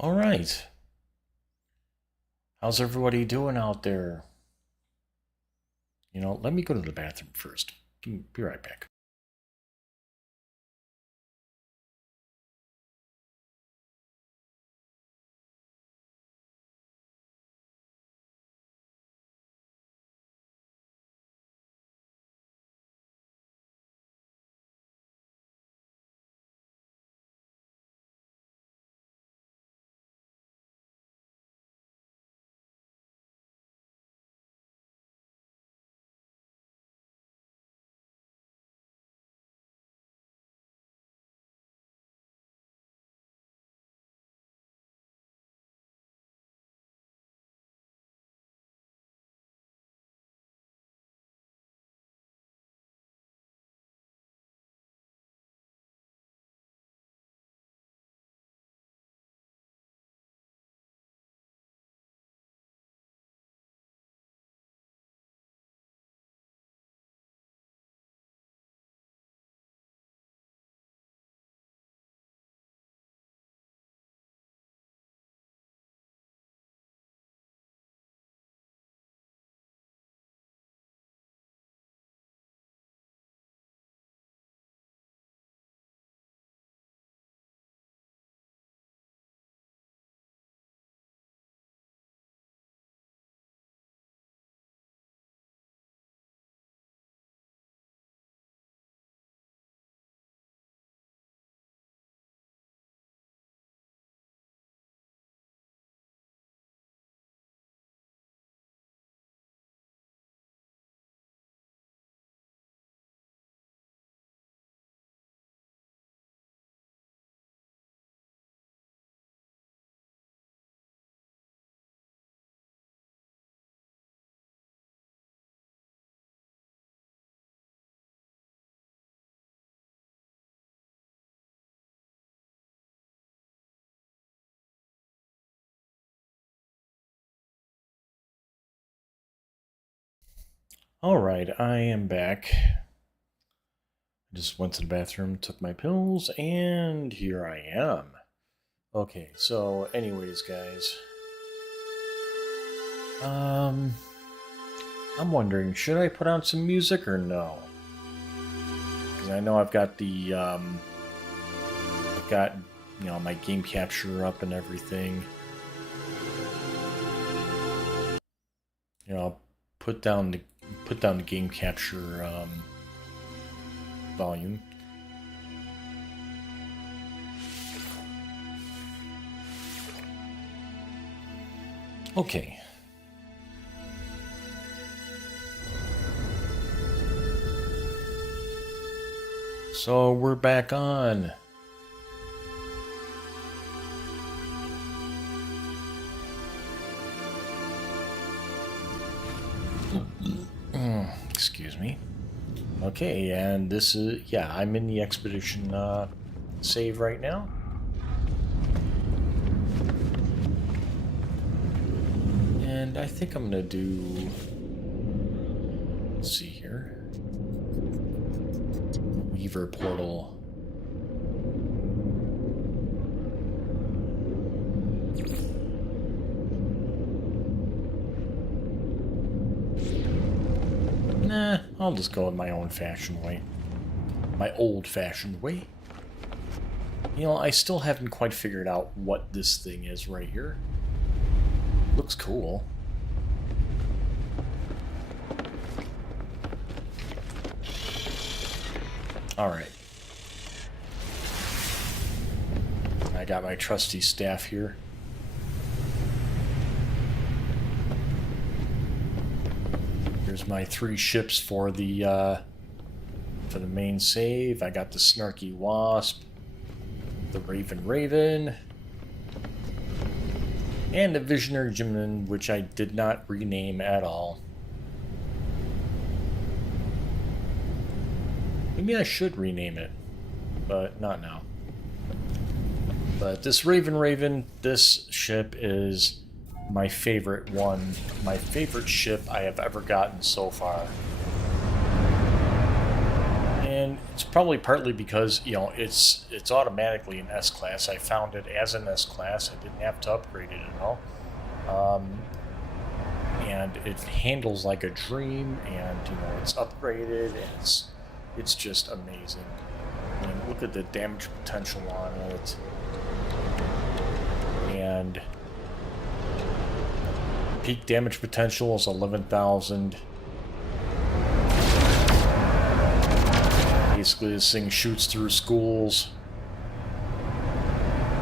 All right. How's everybody doing out there? Let me go to the bathroom first. Be right back. All right, I am back. I just went to the bathroom, took my pills, and here I am. Okay, so anyways, guys. I'm wondering, should I put on some music or no? Because I know I've got my game capture up and everything. I'll put down the game capture volume. Okay. So we're back on. Excuse me. Okay, and this is, yeah, I'm in the expedition save right now. And I think I'm gonna do, let's see here, Weaver portal. Nah, I'll just go in my old-fashioned way. My old-fashioned way. I still haven't quite figured out what this thing is right here. Looks cool. Alright. I got my trusty staff here. Here's my 3 ships for the main save. I got the Snarky Wasp, the Raven, and the Visionary Gemini, which I did not rename at all. Maybe I should rename it, but not now. But this Raven, this ship is my favorite one, my favorite ship I have ever gotten so far. And It's probably partly because, you know, it's automatically an S class. I found it as an S class. I didn't have to upgrade it at all. And it handles like a dream, and you know, it's upgraded, and it's just amazing. I mean, look at the damage potential on it. And peak damage potential is 11,000. Basically, this thing shoots through schools.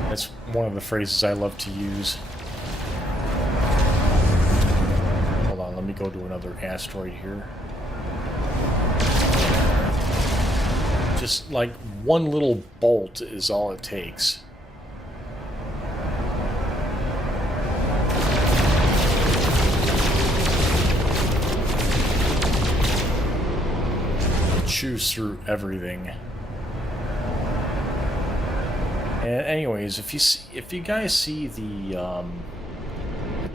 That's one of the phrases I love to use. Hold on, let me go to another asteroid here. Just like one little bolt is all it takes. Chews through everything. And anyways, if you guys see the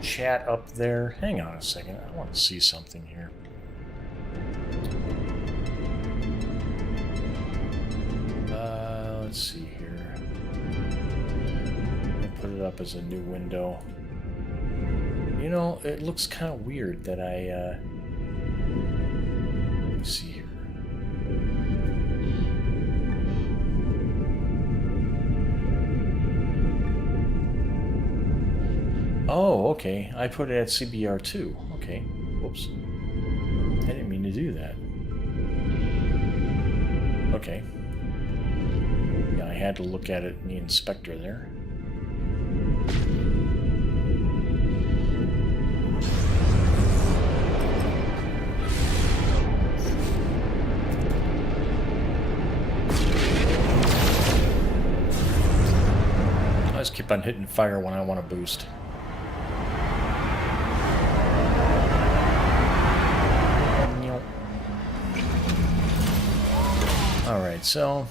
chat up there, hang on a second, I want to see something here. Let's see here. I'll put it up as a new window. You know, it looks kind of weird that let me see here. Oh, okay. I put it at CBR2. Okay. Whoops. I didn't mean to do that. Okay. Yeah, I had to look at it in the inspector there. I just keep on hitting fire when I want to boost. Alright, so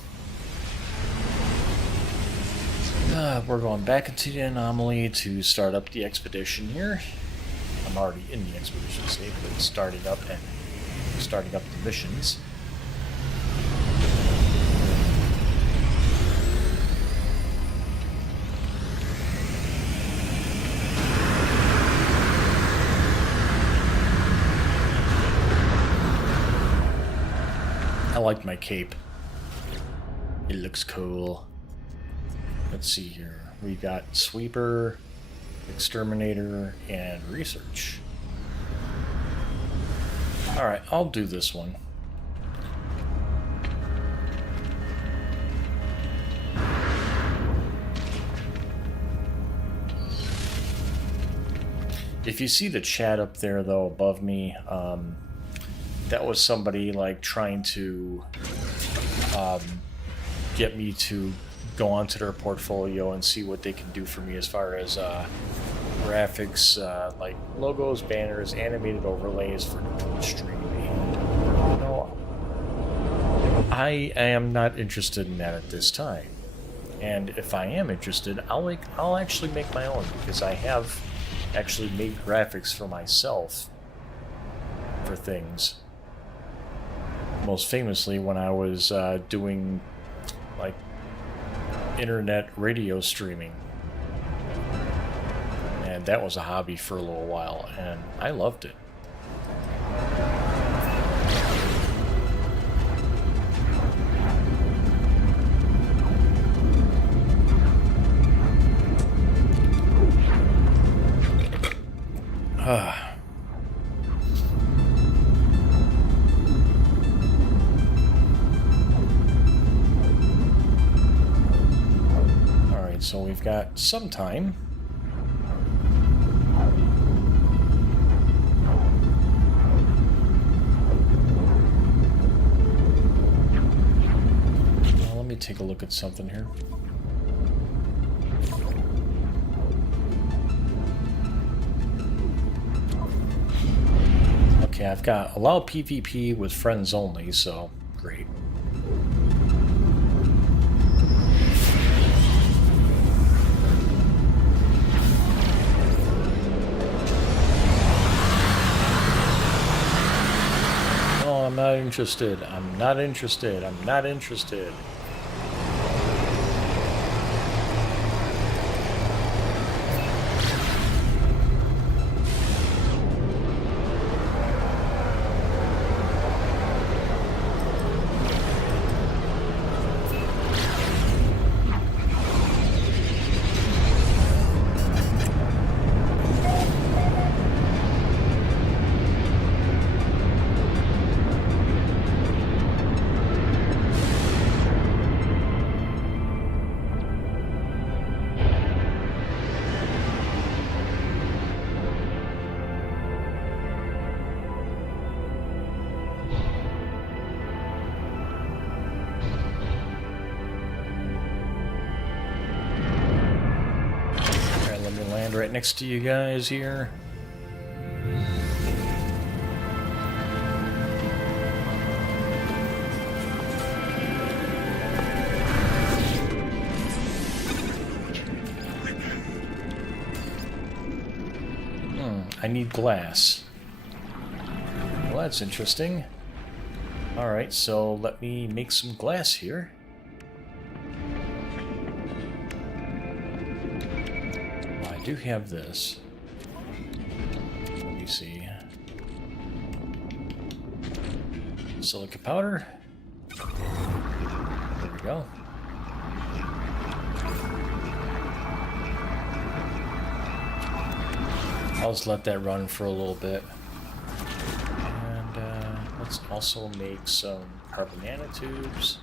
we're going back into the anomaly to start up the expedition here. I'm already in the expedition state, but starting up the missions. I like my cape. It looks cool. Let's see here. We got Sweeper, Exterminator, and Research. Alright, I'll do this one. If you see the chat up there, though, above me, that was somebody like trying to get me to go onto their portfolio and see what they can do for me as far as graphics, like logos, banners, animated overlays for Twitch streaming. You know, I am not interested in that at this time. And if I am interested, I'll actually make my own, because I have actually made graphics for myself for things. Most famously when I was doing like internet radio streaming, and that was a hobby for a little while, and I loved it. So we've got some time. Well, let me take a look at something here. Okay, I've got allow PvP with friends only, so great. not interested. I'm not interested. I'm not interested. Right next to you guys here. I need glass. Well, that's interesting. Alright, so let me make some glass here. I do have this. Let me see. Silica powder. There we go. I'll just let that run for a little bit. And let's also make some carbon nanotubes.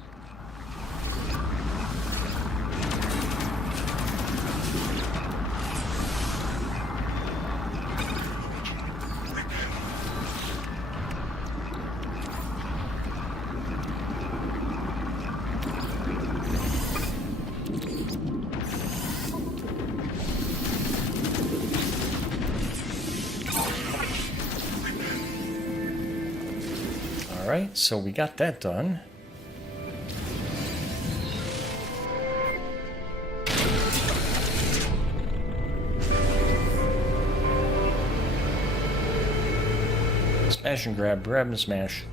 Alright, so we got that done. Smash and grab, grab and smash.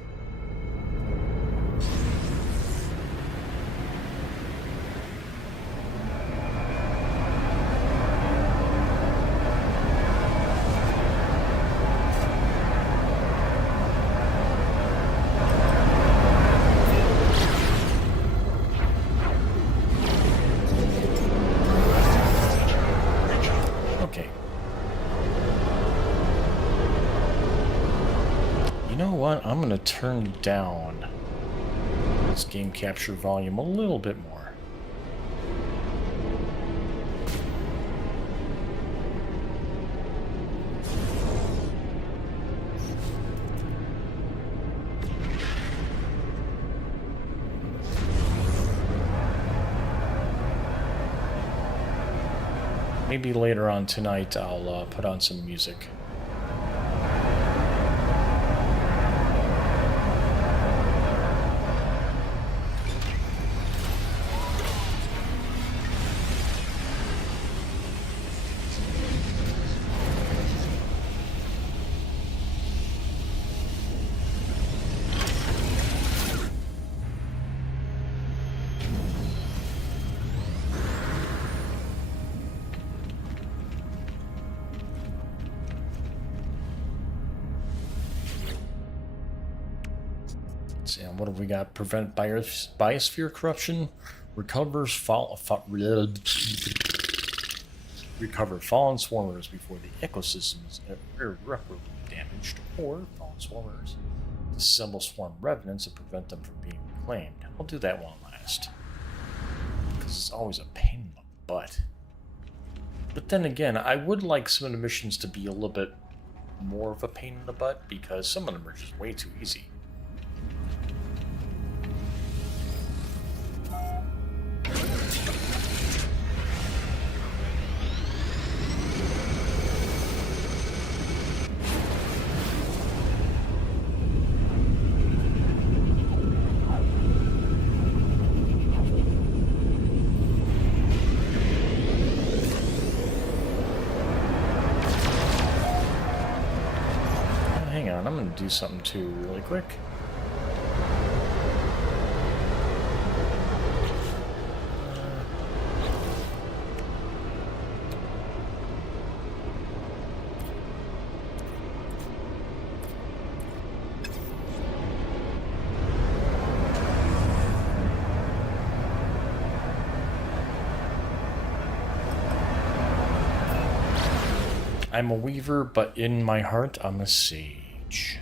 I'm going to turn down this game capture volume a little bit more. Maybe later on tonight I'll put on some music. And what have we got? Prevent biosphere corruption, recover fallen swarmers before the ecosystem is irreparably damaged, or fallen swarmers disassemble swarm revenants and prevent them from being reclaimed. I'll do that one last, because it's always a pain in the butt. But then again, I would like some of the missions to be a little bit more of a pain in the butt, because some of them are just way too easy. I'm going to do something too really quick. I'm a weaver, but in my heart, I'm a sage.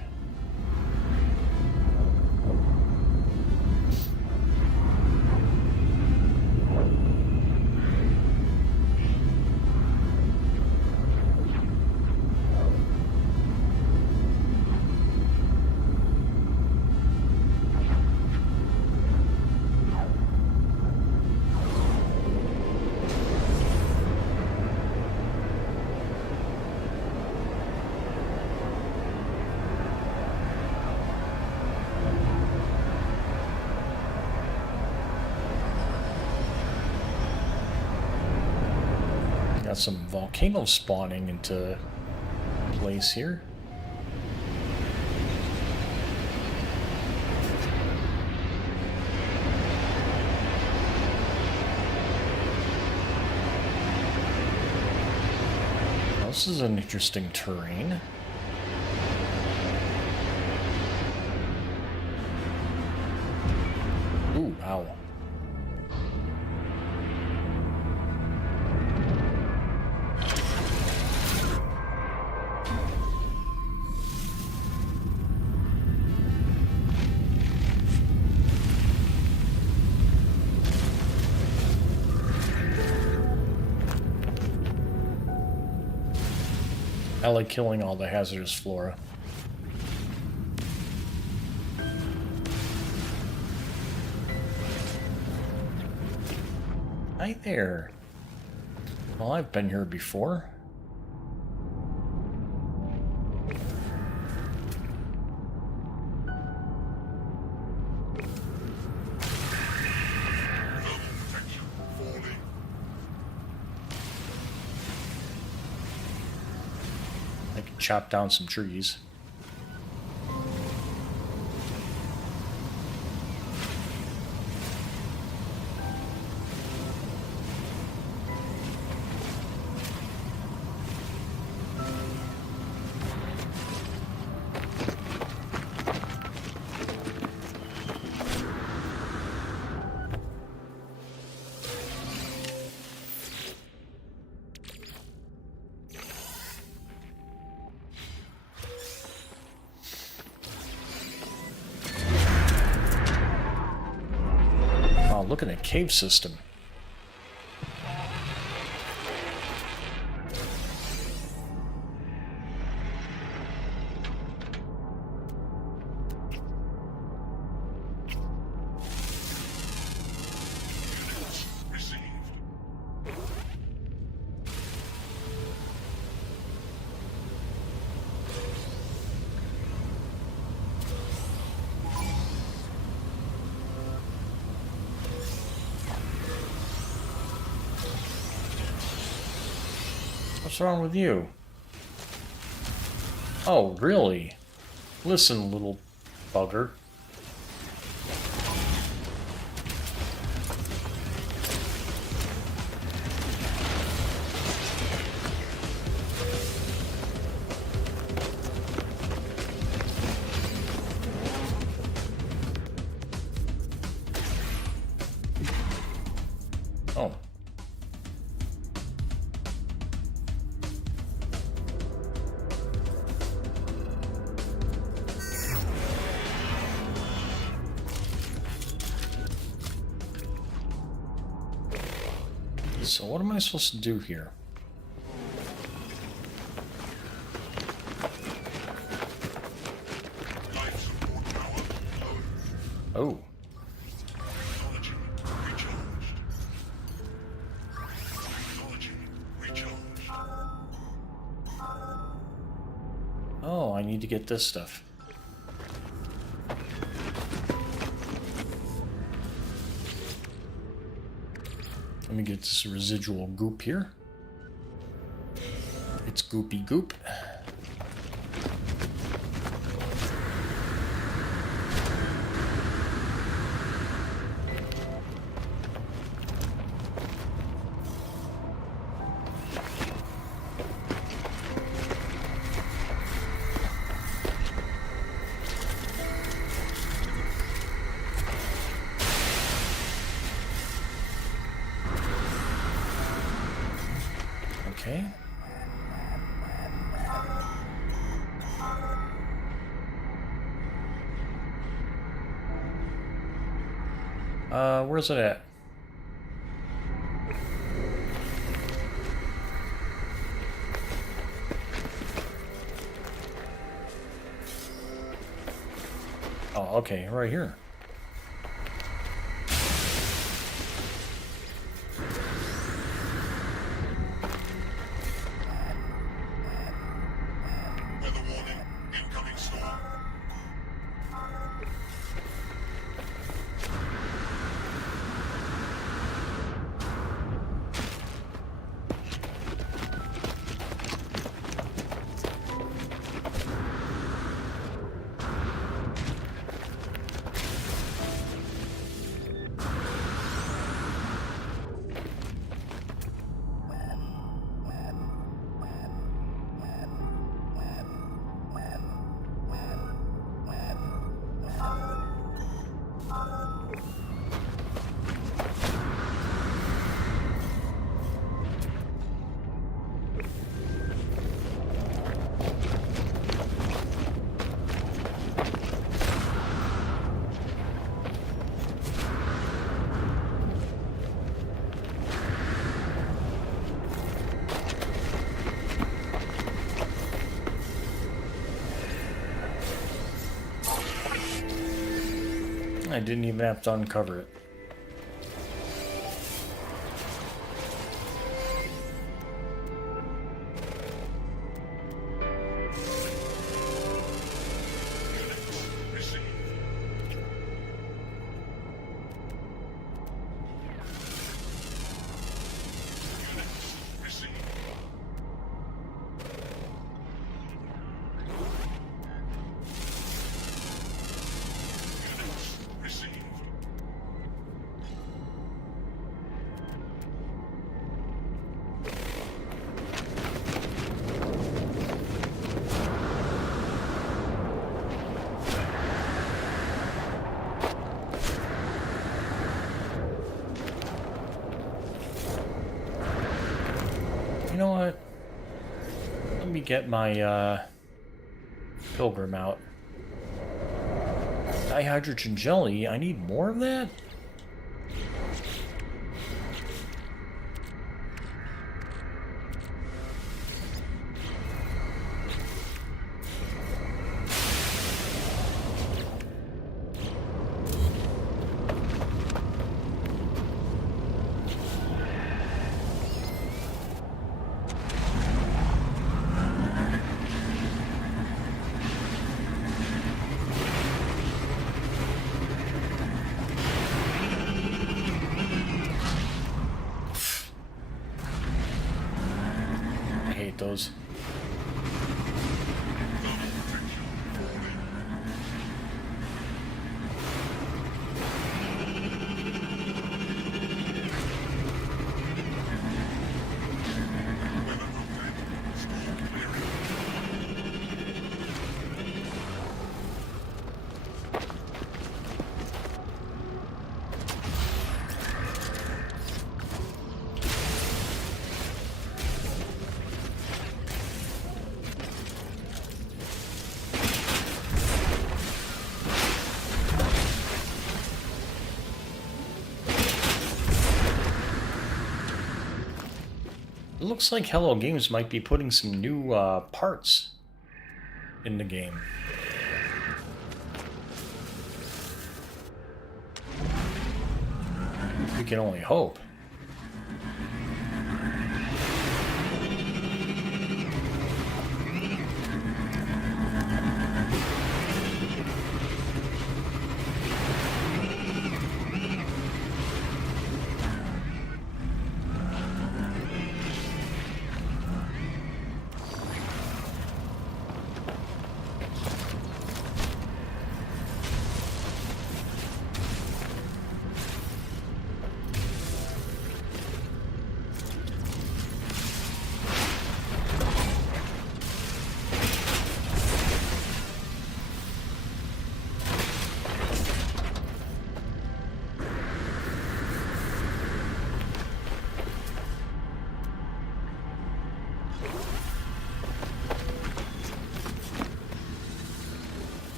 Got some volcanoes spawning into place here. Now, this is an interesting terrain. Ooh, ow. I like killing all the hazardous flora. Hi there. Well, I've been here before. I can chop down some trees. Look at a cave system. What's wrong with you? Oh, really? Listen, little bugger. Oh. So what am I supposed to do here? Oh. Oh, I need to get this stuff. Let me get this residual goop here. It's goopy goop. Okay. Where's it at? Oh, okay, right here. Weather warning, incoming storm. I didn't even have to uncover it. You know what? Let me get my pilgrim out. Dihydrogen jelly? I need more of that? I hate those. It looks like Hello Games might be putting some new parts in the game. We can only hope.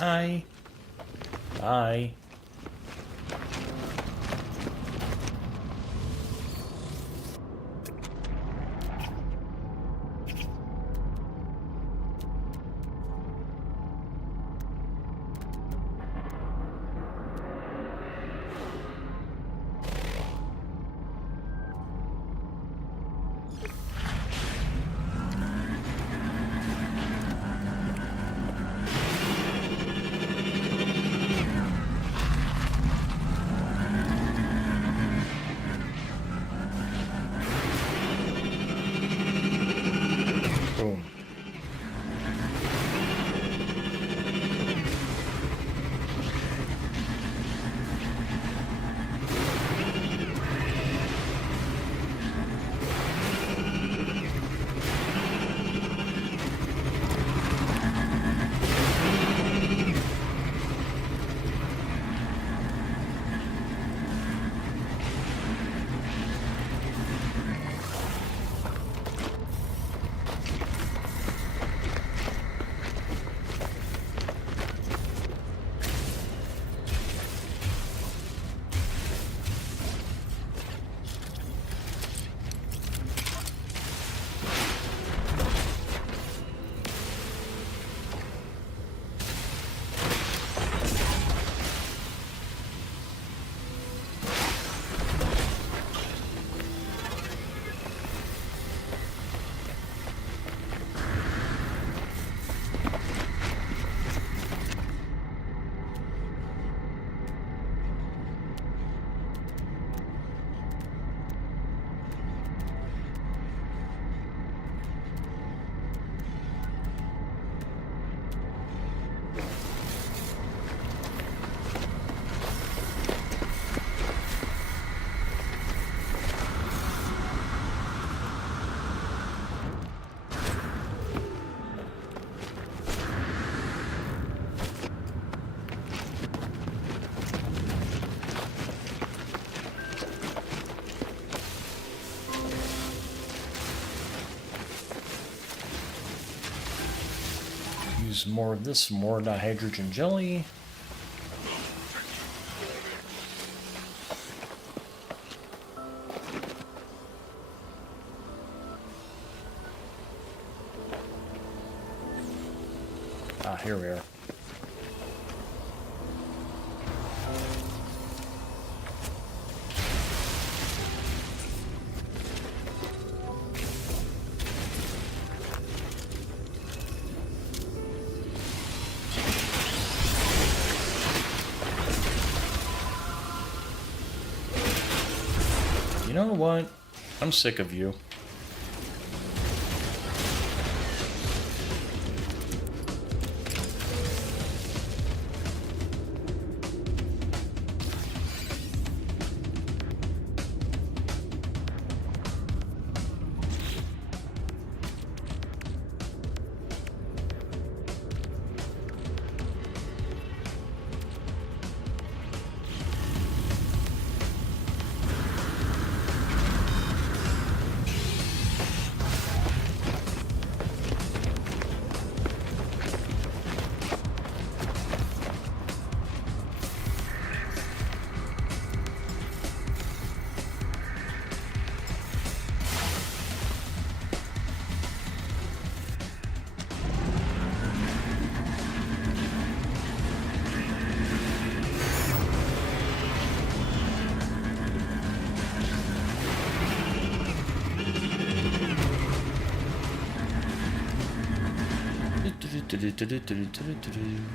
Bye. Bye. Boom. Use more of this, more dihydrogen jelly. Ah, here we are. You know what? I'm sick of you. Received.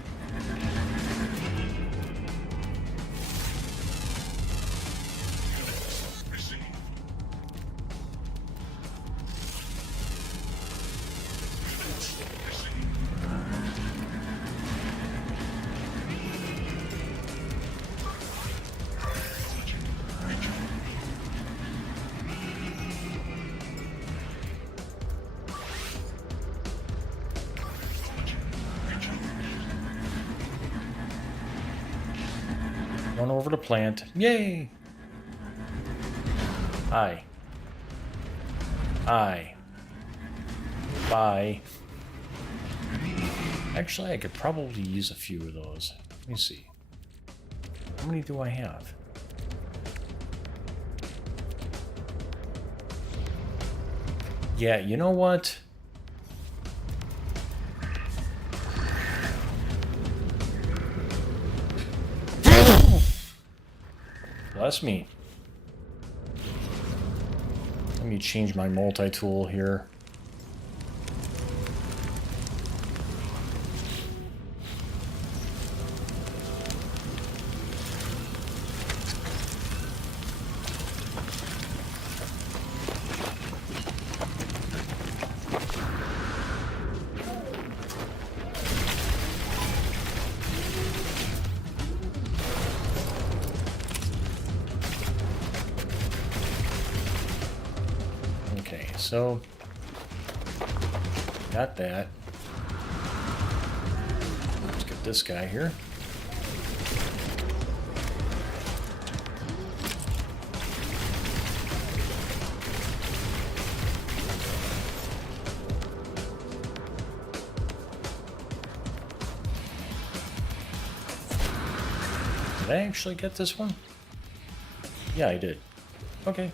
Run over to plant. Yay! Aye. Aye. Bye. Actually, I could probably use a few of those. Let me see. How many do I have? Yeah, you know what? Bless me. Let me change my multi-tool here. So, got that. Let's get this guy here. Did I actually get this one? Yeah, I did. Okay.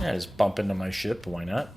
Yeah, just bump into my ship, why not?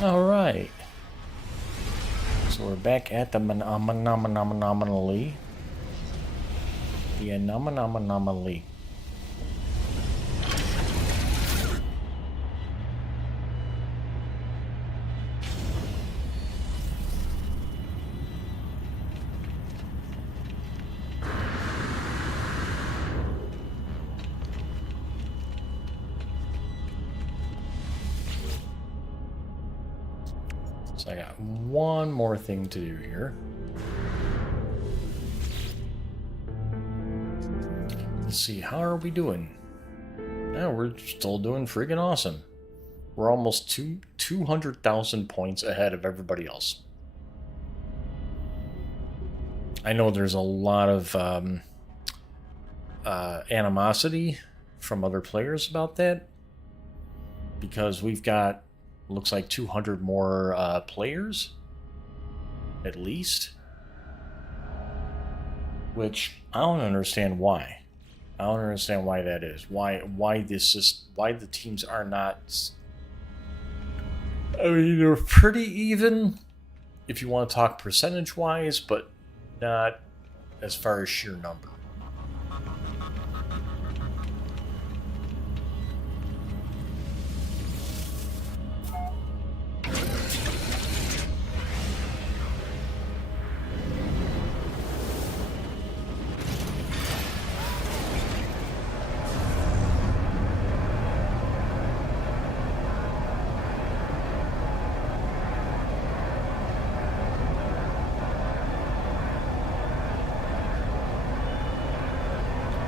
Alright. So we're back at the anomaly. The anomaly. So I got one more thing to do here. Let's see, how are we doing? Yeah, we're still doing friggin' awesome. We're almost 200,000 points ahead of everybody else. I know there's a lot of animosity from other players about that, because we've got, looks like 200 more players, at least. Which I don't understand why. I don't understand why that is. Why the teams are not. I mean, they're pretty even, if you want to talk percentage-wise, but not as far as sheer number.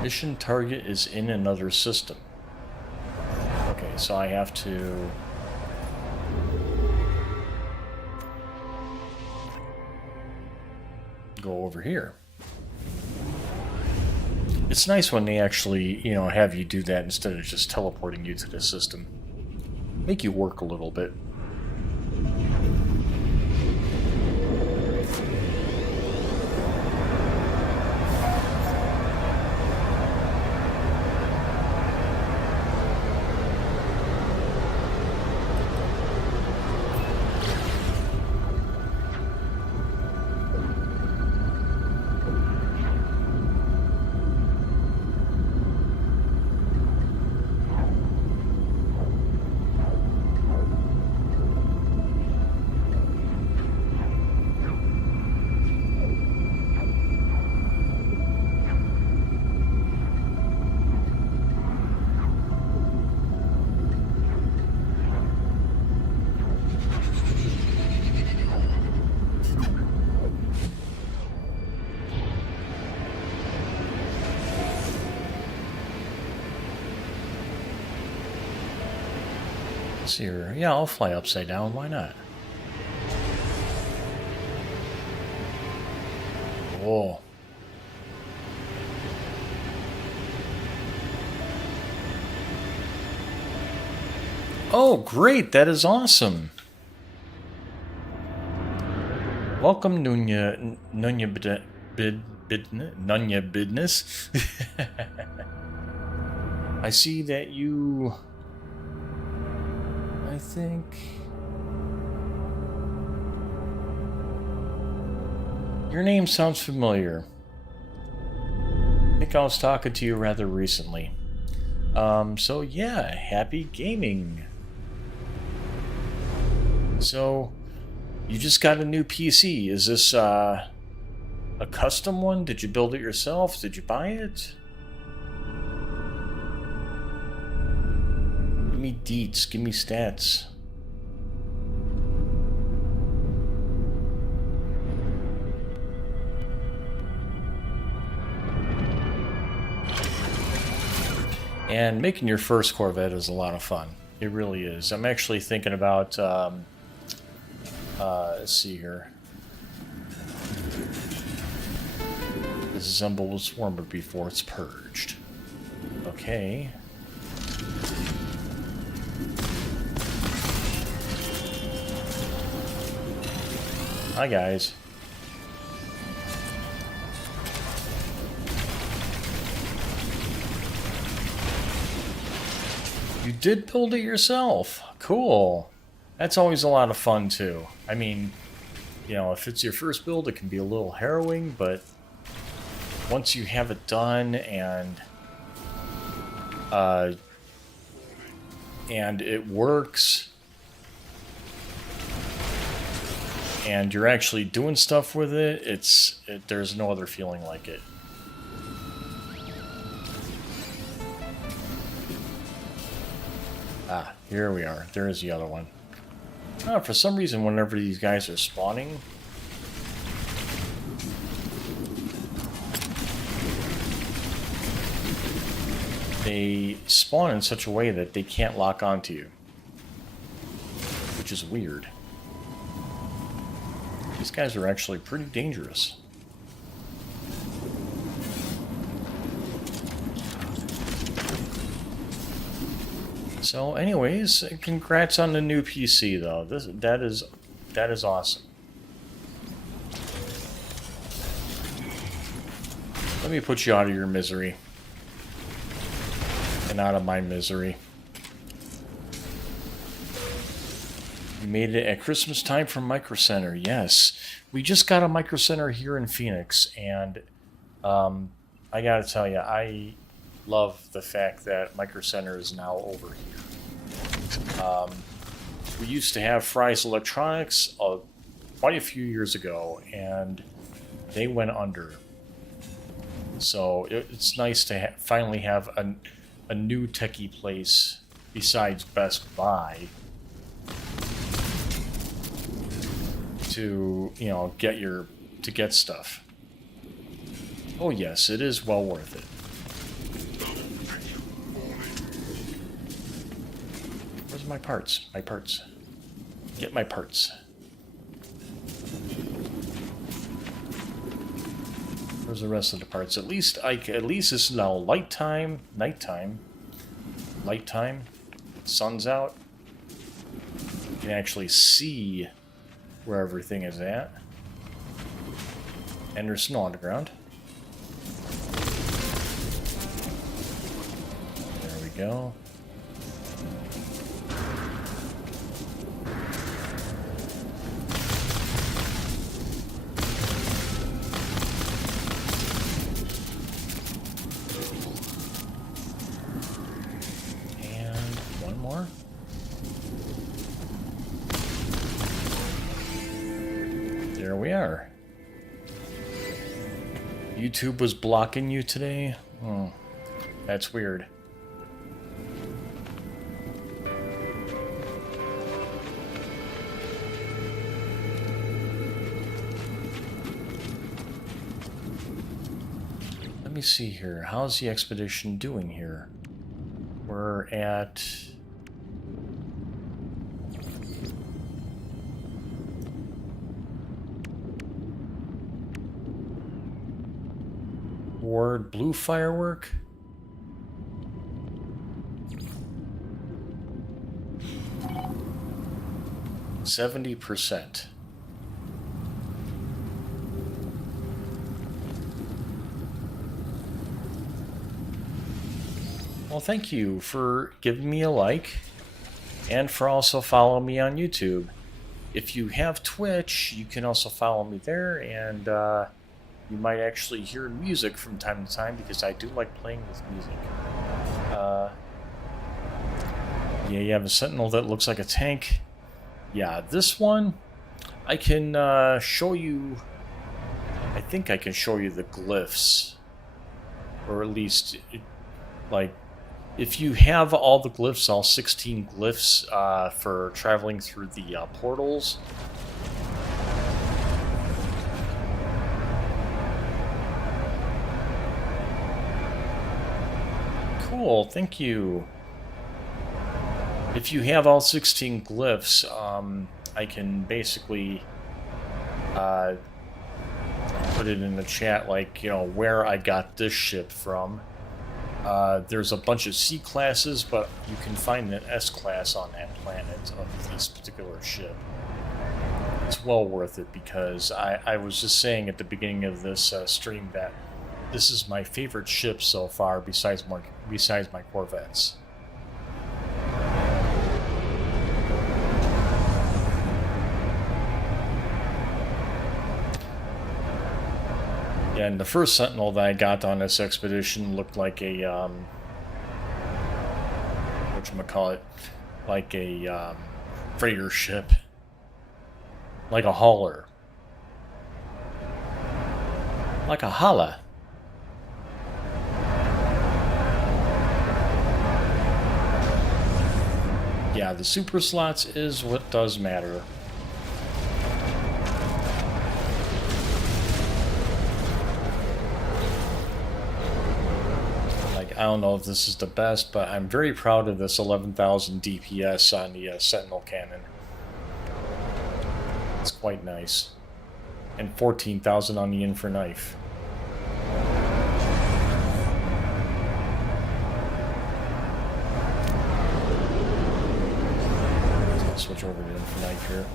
Mission target is in another system. Okay, so I have to... go over here. It's nice when they actually, you know, have you do that instead of just teleporting you to the system. Make you work a little bit. see here. Yeah, I'll fly upside down. Why not? Whoa. Oh, great. That is awesome. Welcome, Nunya Business. I see that you... I think... Your name sounds familiar. I think I was talking to you rather recently. So yeah, happy gaming. So, you just got a new PC. Is this, a custom one? Did you build it yourself? Did you buy it? Give me deets. Give me stats. And making your first Corvette is a lot of fun. It really is. I'm actually thinking about, let's see here. Disassemble was warmer before it's purged. Okay. Hi, guys. You did build it yourself. Cool. That's always a lot of fun, too. I mean, you know, if it's your first build, it can be a little harrowing, but once you have it done and it works and you're actually doing stuff with it, there's no other feeling like it. Ah, here we are. There is the other one. Oh, for some reason, whenever these guys are spawning, they spawn in such a way that they can't lock onto you, which is weird. These guys are actually pretty dangerous. So, anyways, congrats on the new PC, though. That is awesome. Let me put you out of your misery. And out of my misery. We made it at Christmas time from Micro Center. Yes. We just got a Micro Center here in Phoenix, and I gotta tell you, I love the fact that Micro Center is now over here. We used to have Fry's Electronics quite a few years ago, and they went under. So it's nice to finally have a new techie place besides Best Buy to, you know, get stuff. Oh yes, it is well worth it. Where's my parts? My parts. Get my parts. Where's the rest of the parts? At least this is now nighttime. Sun's out. You can actually see where everything is at. And there's snow on the ground. There we go. There we are. YouTube was blocking you today? Oh, that's weird. Let me see here. How's the expedition doing here? We're at Reward blue firework. %. Well, thank you for giving me a like and for also following me on YouTube. If you have Twitch, you can also follow me there, and you might actually hear music from time to time because I do like playing with music. Yeah, you have a sentinel that looks like a tank. Yeah, this one, I can show you, I think I can show you the glyphs. Or at least, like, if you have all the glyphs, all 16 glyphs for traveling through the portals. Cool, thank you. If you have all 16 glyphs, I can basically put it in the chat, like, you know, where I got this ship from. There's a bunch of C classes, but you can find an S class on that planet of this particular ship. It's well worth it because I was just saying at the beginning of this stream that this is my favorite ship so far, besides my Corvettes. Yeah, and the first Sentinel that I got on this expedition looked like a whatchamacallit, like a freighter ship, like a hauler, like a holla. Yeah, the super slots is what does matter. Like, I don't know if this is the best, but I'm very proud of this 11,000 DPS on the Sentinel cannon. It's quite nice. And 14,000 on the Infer Knife. Switch over to Infer Knife here.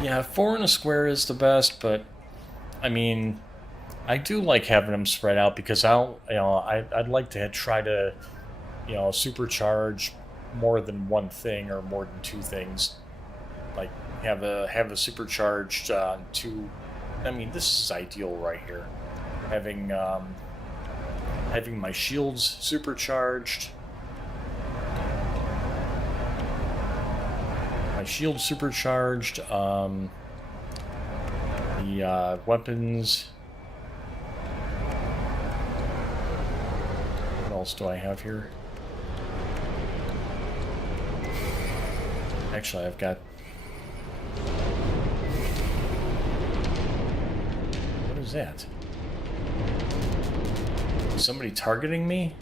Yeah, 4 in a square is the best, but I mean, I do like having them spread out because I'd like to try to, you know, supercharge more than one thing or more than two things. Like have a supercharged two. I mean, this is ideal right here. Having my shields supercharged. My shield supercharged. The weapons. What else do I have here? Actually, I've got. What is that? Is somebody targeting me?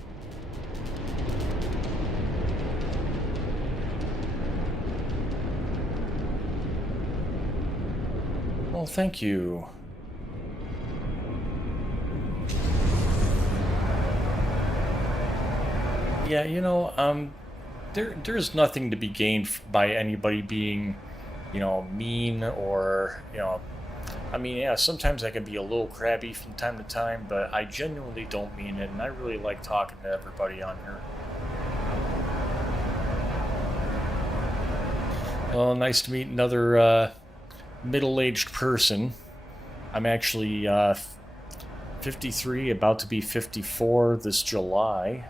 Well, thank you. Yeah, you know, there's nothing to be gained by anybody being, you know, mean or, you know, I mean, yeah, sometimes I can be a little crabby from time to time, but I genuinely don't mean it, and I really like talking to everybody on here. Well, nice to meet another middle-aged person. I'm actually 53, about to be 54 this July.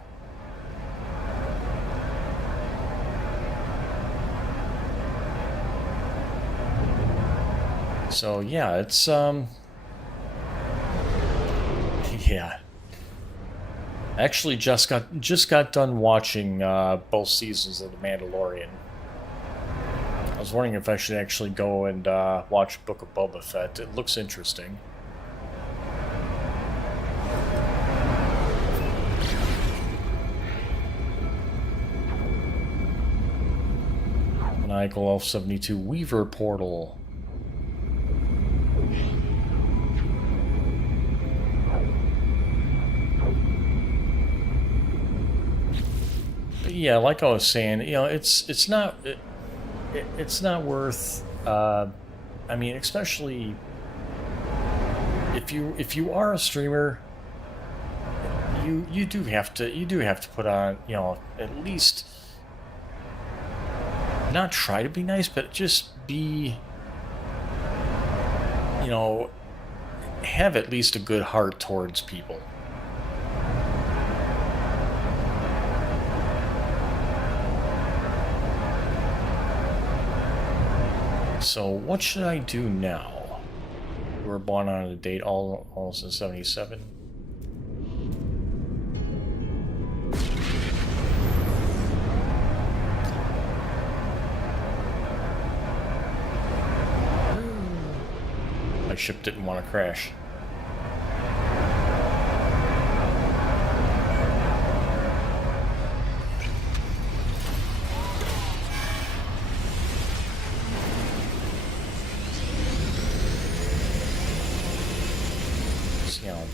So yeah, it's yeah. Actually, just got done watching both seasons of The Mandalorian. I was wondering if I should actually go and watch Book of Boba Fett. It looks interesting. Michael O50G Weaver portal. But yeah, like I was saying, you know, it's not it's not worth. I mean, especially if you are a streamer, you do have to put on, you know, at least not try to be nice, but just be, you know, have at least a good heart towards people. So what should I do now? We were born on a date almost in 77. My ship didn't want to crash.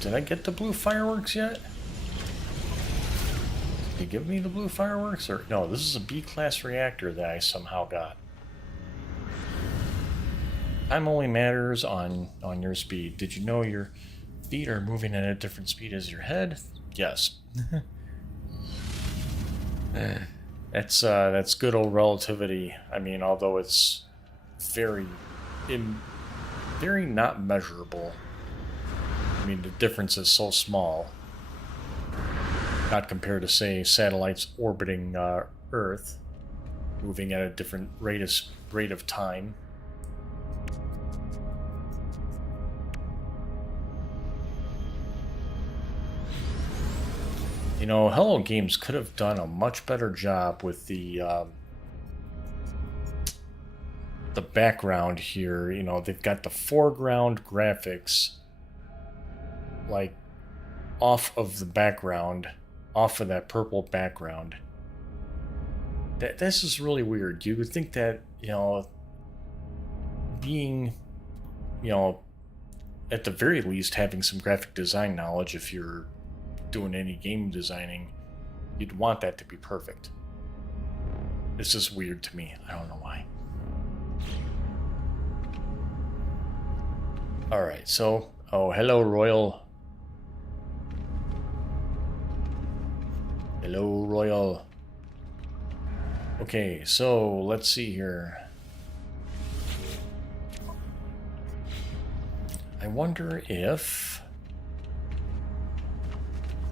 Did I get the blue fireworks yet? Did you give me the blue fireworks? Or no, this is a B-class reactor that I somehow got. Time only matters on your speed. Did you know your feet are moving at a different speed as your head? Yes. That's good old relativity. I mean, although it's very not measurable. I mean, the difference is so small, not compared to, say, satellites orbiting Earth, moving at a different rate of time. You know, Hello Games could have done a much better job with the background here. You know, they've got the foreground graphics like off of the background, off of that purple background. This is really weird. You would think that, you know, being, you know, at the very least having some graphic design knowledge, if you're doing any game designing, you'd want that to be perfect. It's just weird to me. I don't know why. Alright, so, oh, hello, Royal. Hello, Royal. Okay, so let's see here. I wonder if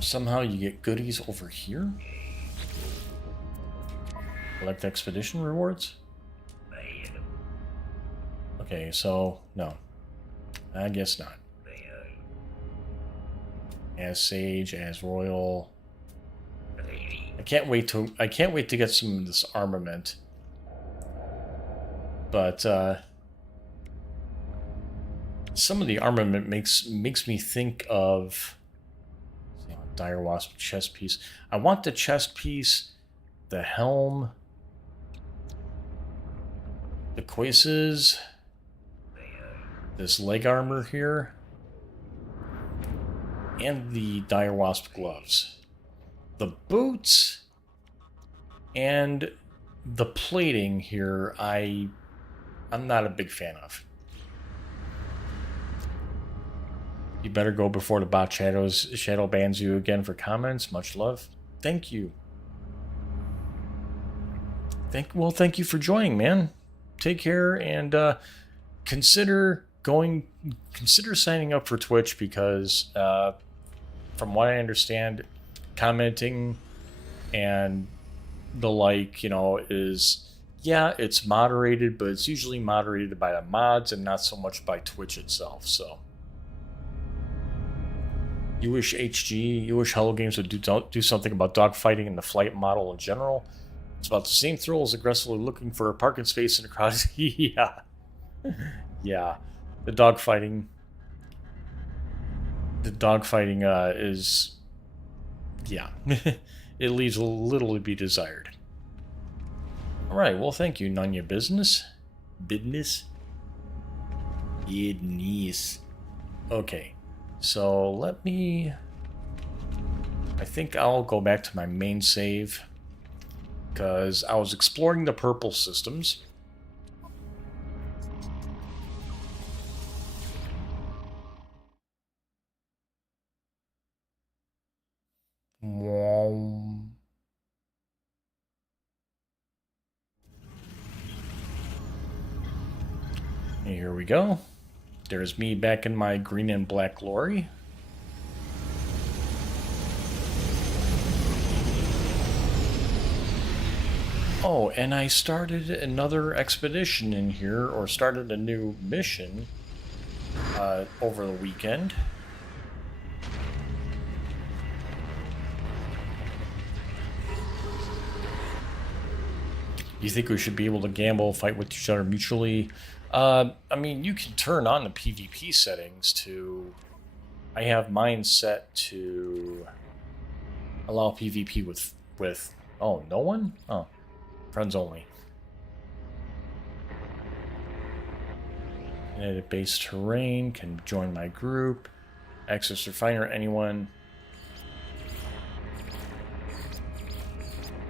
somehow you get goodies over here? Collect expedition rewards? Okay, so no. I guess not. As Sage, as Royal. I can't wait to get some of this armament. But some of the armament makes me think of, you know, Dire Wasp chest piece. I want the chest piece, the helm, the cuisses, this leg armor here, and the Dire Wasp gloves. The boots and the plating here, I'm not a big fan of. You better go before the bot shadow bans you again for comments. Much love. Thank you. Thank you for joining, man. Take care, and consider signing up for Twitch, because from what I understand, commenting and the like, you know, is, yeah, it's moderated, but it's usually moderated by the mods and not so much by Twitch itself. So you wish Hello Games would do something about dogfighting in the flight model in general. It's about the same thrill as aggressively looking for a parking space in a crowd. Yeah. Yeah. The dogfighting is, yeah. It leaves a little to be desired. Alright, well thank you, none your business. Business? Business. Okay, so let me... I think I'll go back to my main save, because I was exploring the purple systems. Here we go. There's me back in my green and black glory. Oh, and I started another expedition in here, or started a new mission over the weekend. You think we should be able to gamble, fight with each other mutually? I mean, you can turn on the PvP settings to... I have mine set to allow PvP with... Oh, no one? Oh, friends only. Edit base terrain, can join my group. Access refiner, anyone.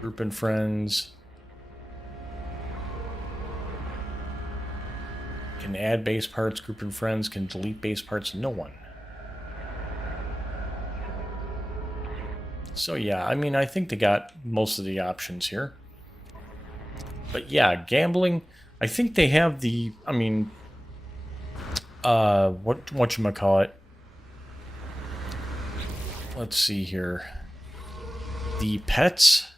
Group and friends. Can add base parts, group and friends. Can delete base parts, no one. So yeah, I mean, I think they got most of the options here. But yeah, gambling, I think they have the, I mean, whatchamacallit? Let's see here. The pets,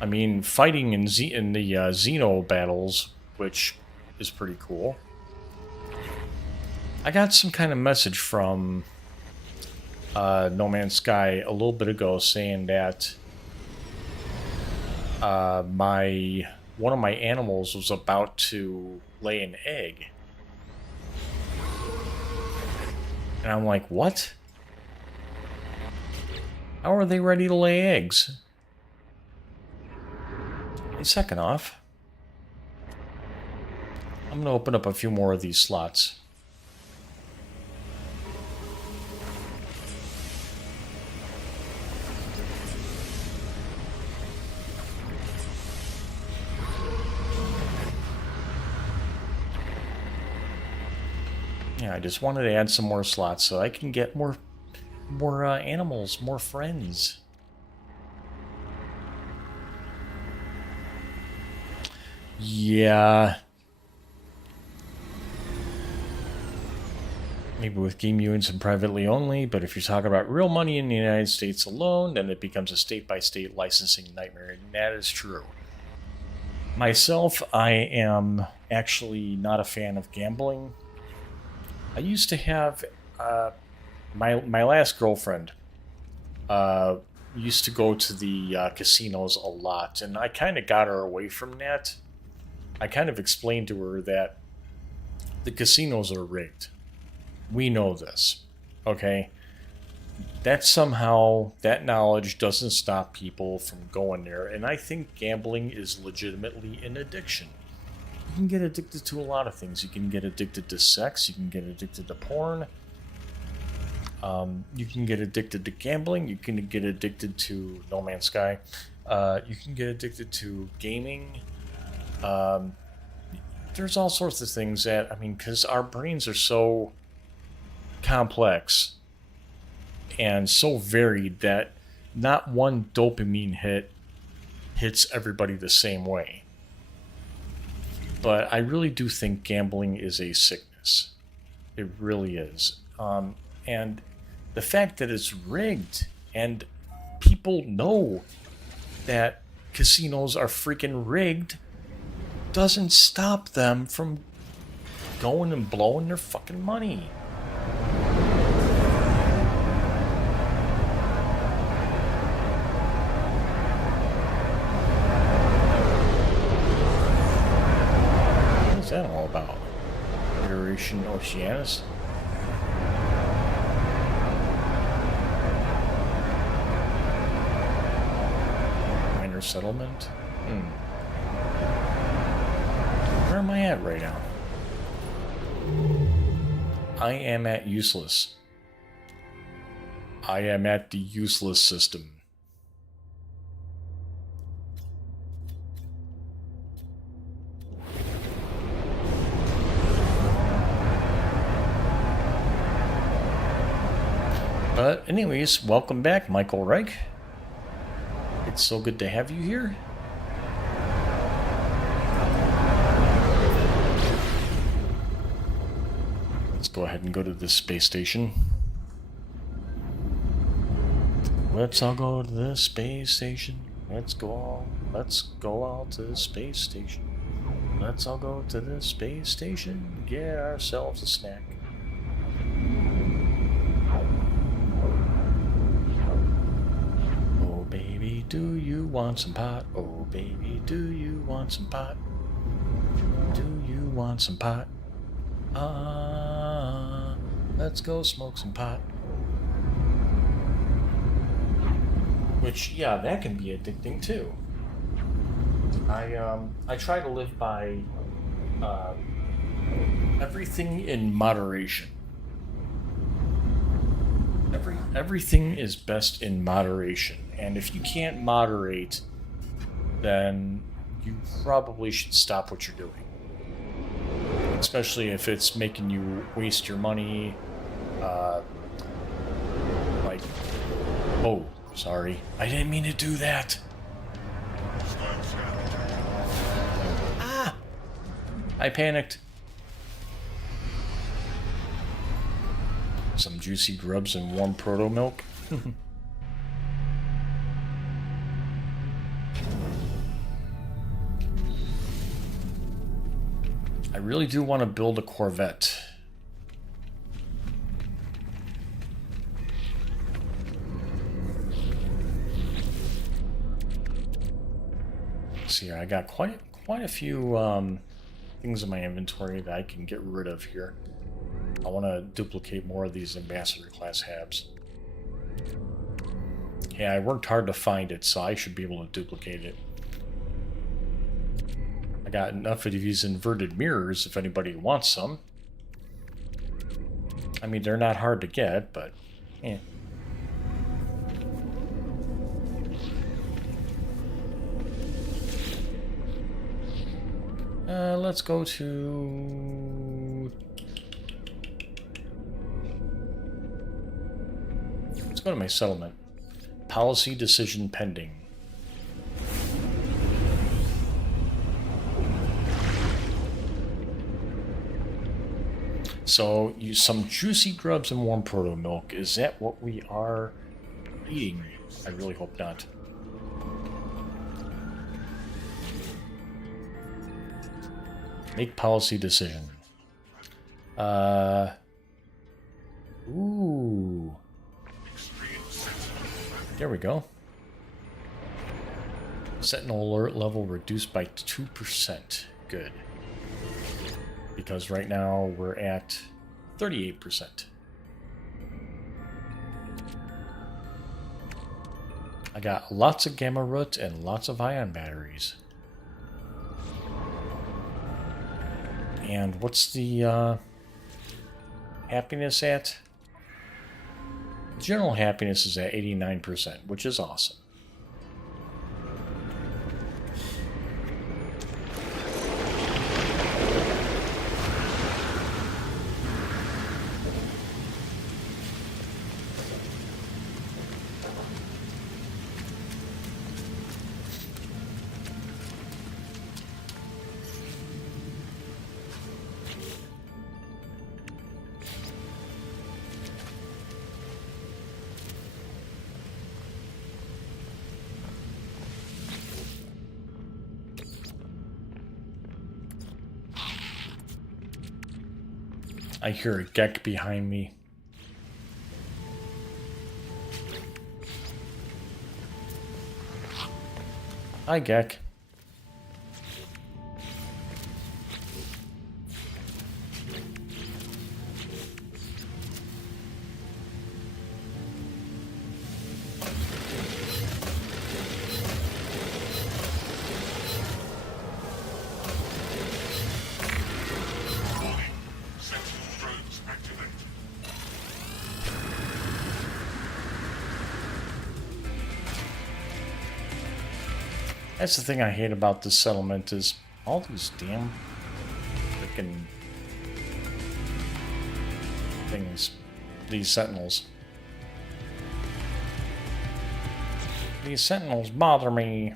I mean, fighting in the Xeno battles, which is pretty cool. I got some kind of message from No Man's Sky a little bit ago saying that one of my animals was about to lay an egg. And I'm like, what? How are they ready to lay eggs? And second off, I'm going to open up a few more of these slots. Yeah, I just wanted to add some more slots so I can get more animals, more friends. Yeah. Maybe with game units and privately only, but if you're talking about real money in the United States alone, then it becomes a state-by-state licensing nightmare, and that is true. Myself, I am actually not a fan of gambling. I used to have my last girlfriend used to go to the casinos a lot, and I kind of got her away from that. I kind of explained to her that the casinos are rigged. We know this, okay? That somehow, that knowledge doesn't stop people from going there, and I think gambling is legitimately an addiction. You can get addicted to a lot of things. You can get addicted to sex. You can get addicted to porn. You can get addicted to gambling. You can get addicted to No Man's Sky. You can get addicted to gaming. There's all sorts of things that, I mean, because our brains are so complex and so varied that not one dopamine hit hits everybody the same way. But I really do think gambling is a sickness. It really is. And the fact that it's rigged and people know that casinos are freaking rigged doesn't stop them from going and blowing their fucking money. What's that all about? Federation Oceanus? Minor settlement? Where am I at right now? I am at useless. I am at the useless system. But anyways, welcome back, Michael Reich. It's so good to have you here. Let's go ahead and go to this space station. Let's all go to the space station. Let's go all to the space station. Let's all go to the space station. Get ourselves a snack. Oh baby, do you want some pot? Oh baby, do you want some pot? Do you want some pot? Let's go smoke some pot. Which, yeah, that can be addicting too. I try to live by everything in moderation. Everything is best in moderation, and if you can't moderate, then you probably should stop what you're doing. Especially if it's making you waste your money. Like, oh, sorry, I didn't mean to do that. Ah! I panicked. Some juicy grubs and warm proto milk. I really do want to build a Corvette. See here, I got quite a few things in my inventory that I can get rid of here. I want to duplicate more of these ambassador class habs. Yeah, I worked hard to find it, so I should be able to duplicate it. I got enough of these inverted mirrors if anybody wants some. I mean, they're not hard to get, but eh. Let's go to... Let's go to my settlement. Policy decision pending. So, use some juicy grubs and warm proto milk. Is that what we are eating? I really hope not. Make policy decision. Ooh. There we go. Sentinel alert level reduced by 2%. Good. Because right now we're at 38%. I got lots of gamma root and lots of ion batteries. And what's the happiness at? General happiness is at 89%, which is awesome. I hear a Gek behind me. Hi, Gek. That's the thing I hate about this settlement is all these damn freaking things. These sentinels. These sentinels bother me.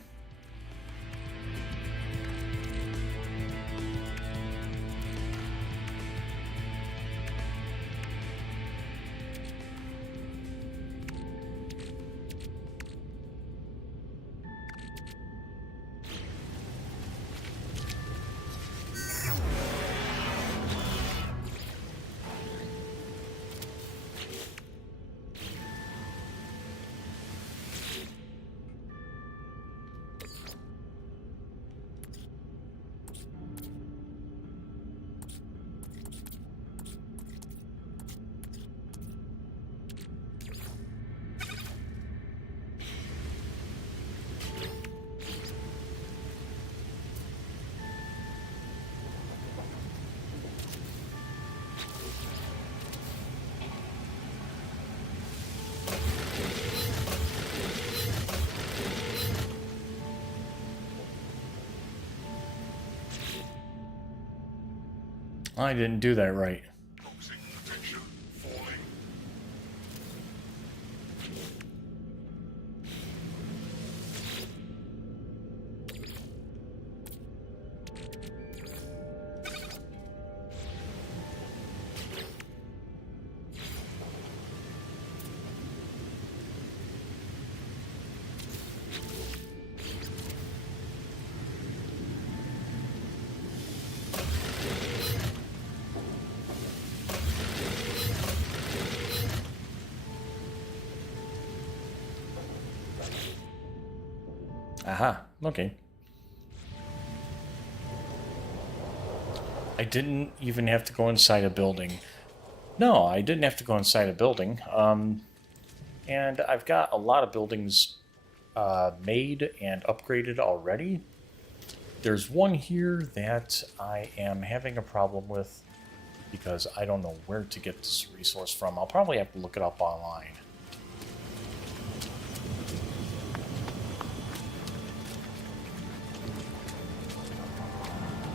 I didn't do that right. Toxic protection falling. Aha, okay. I didn't even have to go inside a building. No, I didn't have to go inside a building. And I've got a lot of buildings made and upgraded already. There's one here that I am having a problem with because I don't know where to get this resource from. I'll probably have to look it up online.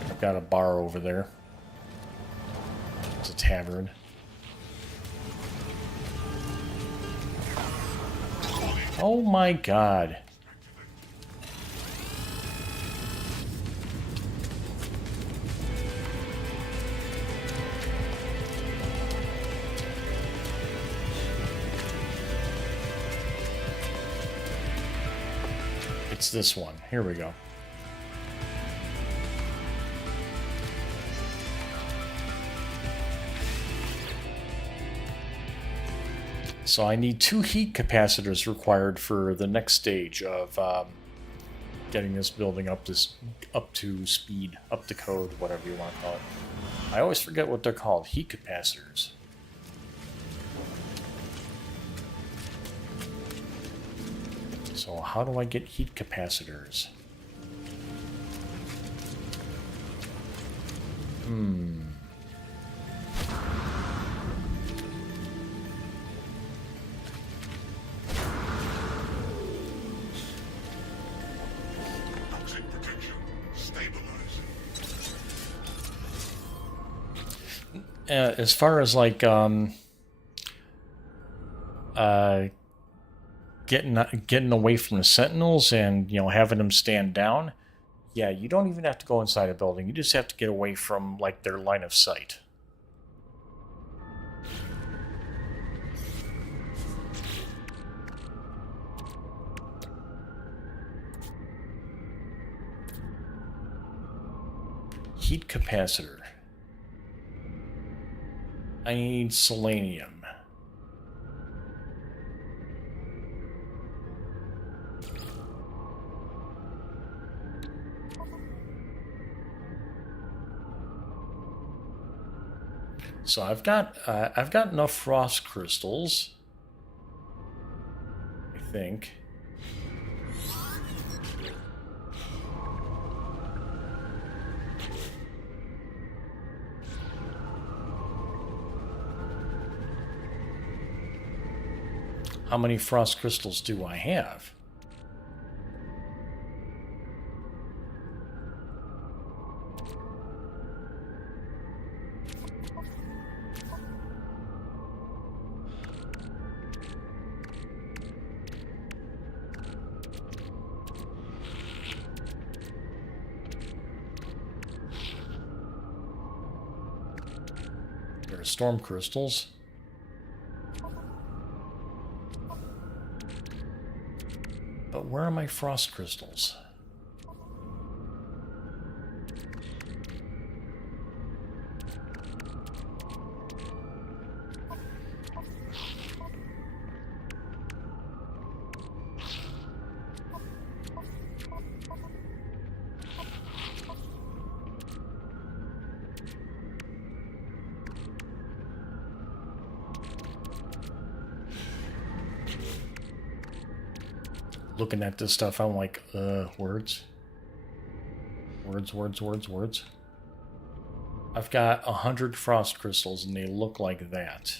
I've got a bar over there. It's a tavern. Oh my god. It's this one. Here we go. So I need 2 heat capacitors required for the next stage of getting this building up to speed, up to code, whatever you want to call it. I always forget what they're called. Heat capacitors. So how do I get heat capacitors? Toxic protection stabilizing. As far as like getting away from the sentinels and having them stand down, yeah, you don't even have to go inside a building. You just have to get away from like their line of sight. Heat capacitor. I need selenium. So I've got enough frost crystals, I think. How many frost crystals do I have? There's storm crystals. But where are my frost crystals? Looking at this stuff, I'm like, words. Words. I've got 100 frost crystals and they look like that.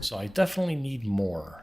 So I definitely need more.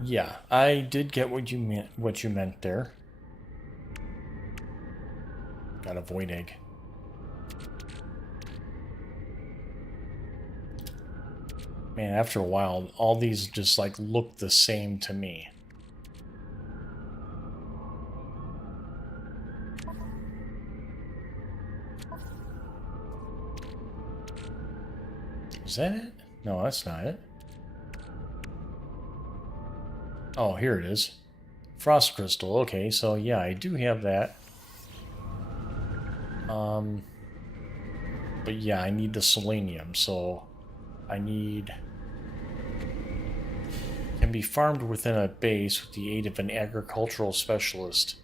Yeah, I did get what you meant there. Got a void egg. Man, after a while, all these just like look the same to me. Is that it? No, that's not it. Oh, here it is. Frost crystal. Okay, so yeah, I do have that. But yeah, I need the selenium, so I need... Can be farmed within a base with the aid of an agricultural specialist.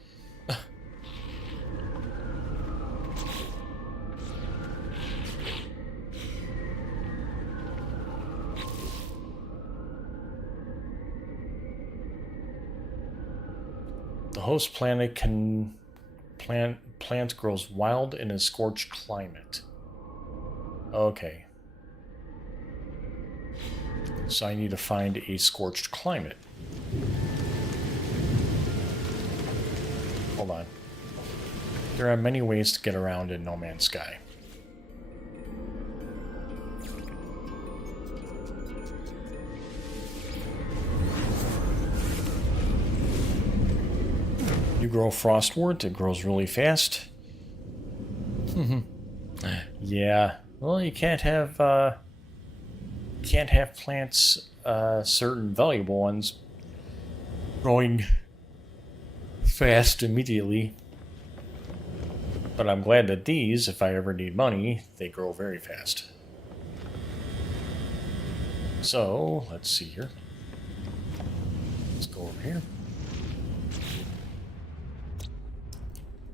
The host planet can plant grows wild in a scorched climate. Okay. So I need to find a scorched climate. Hold on. There are many ways to get around in No Man's Sky. You grow frostwort, it grows really fast. Yeah. Well, you can't have plants, certain valuable ones, growing fast immediately. But I'm glad that these, if I ever need money, they grow very fast. So, let's see here. Let's go over here.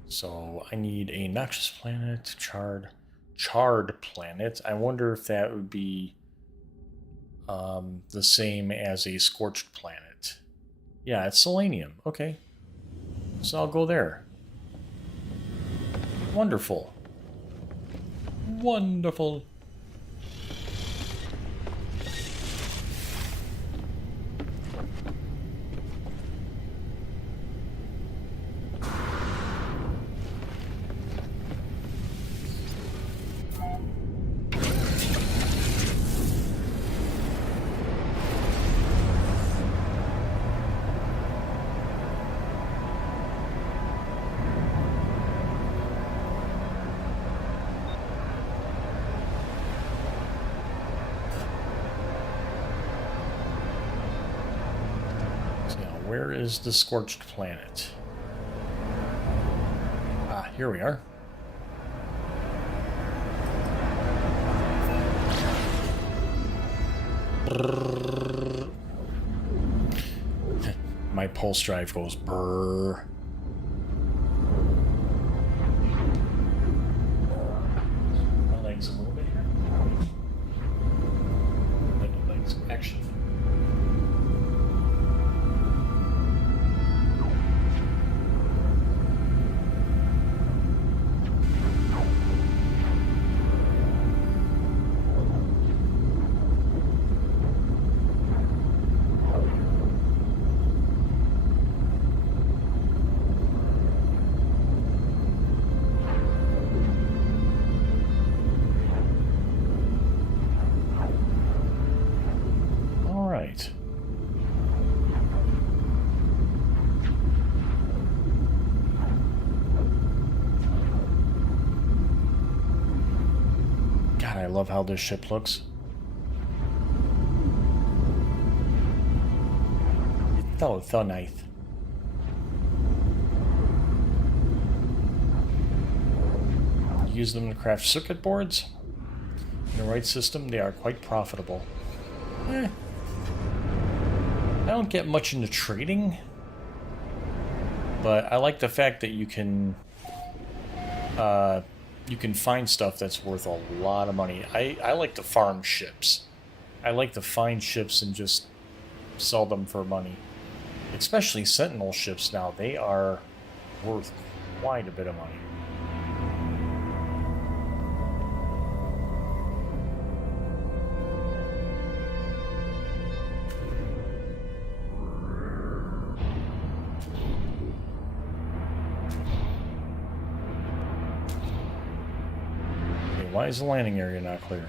So, I need a noxious planet, charred planet. I wonder if that would be the same as a scorched planet. Yeah, it's selenium. Okay. So I'll go there. Wonderful. Wonderful. Where is the scorched planet? Ah, here we are. My pulse drive goes brrr. My legs a little bit here. My legs actually. love how this ship looks. It's so nice. Use them to craft circuit boards. In the right system, they are quite profitable. I don't get much into trading, but I like the fact that you can find stuff that's worth a lot of money. I like to farm ships. I like to find ships and just sell them for money. Especially Sentinel ships now. They are worth quite a bit of money. Why is the landing area not clear?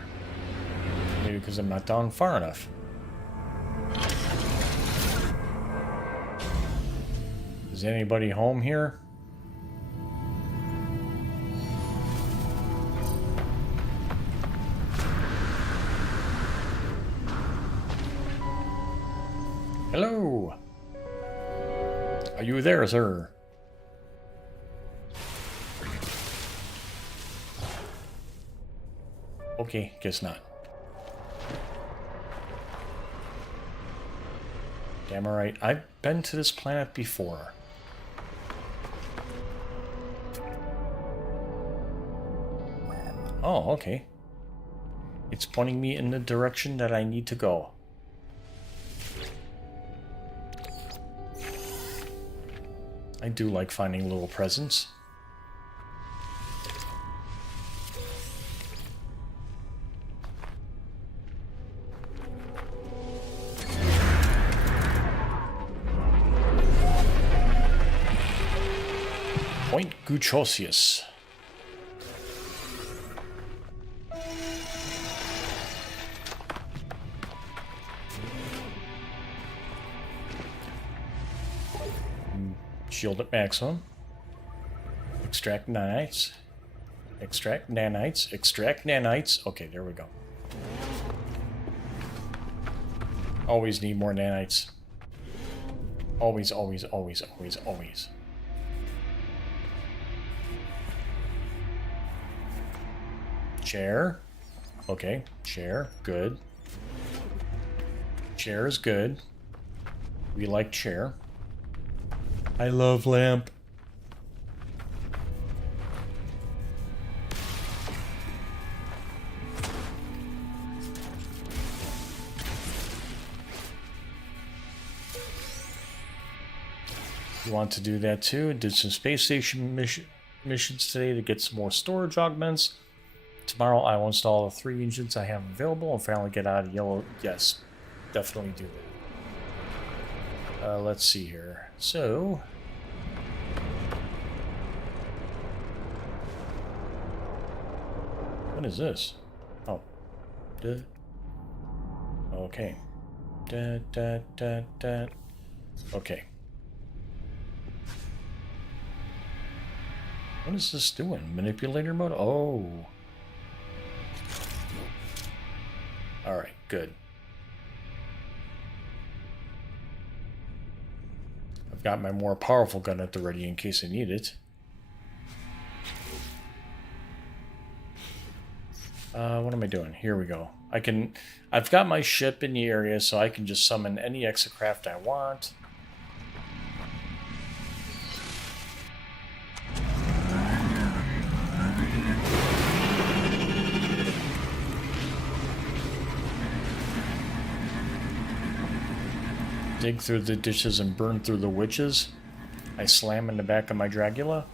Maybe because I'm not down far enough. Is anybody home here? Hello? Are you there, sir? Okay, guess not. Damn alright. I've been to this planet before. Oh, okay. It's pointing me in the direction that I need to go. I do like finding little presents. Point Guchosius. Shield at maximum. Extract nanites. Extract nanites. Extract nanites. Okay, there we go. Always need more nanites. Always, always, always, always, always. Chair. Okay, chair. Good. Chair is good. We like chair. I love lamp. You want to do that too? Did some space station missions today to get some more storage augments. Tomorrow I will install the 3 engines I have available and finally get out of yellow. Yes, definitely do that. Let's see here. So, what is this? Oh, duh. Okay. Da da da da. Okay. What is this doing? Manipulator mode? Oh. Alright, good. I've got my more powerful gun at the ready in case I need it. What am I doing? Here we go. I've got my ship in the area, so I can just summon any exocraft I want. Dig through the dishes and burn through the witches. I slam in the back of my Dragula.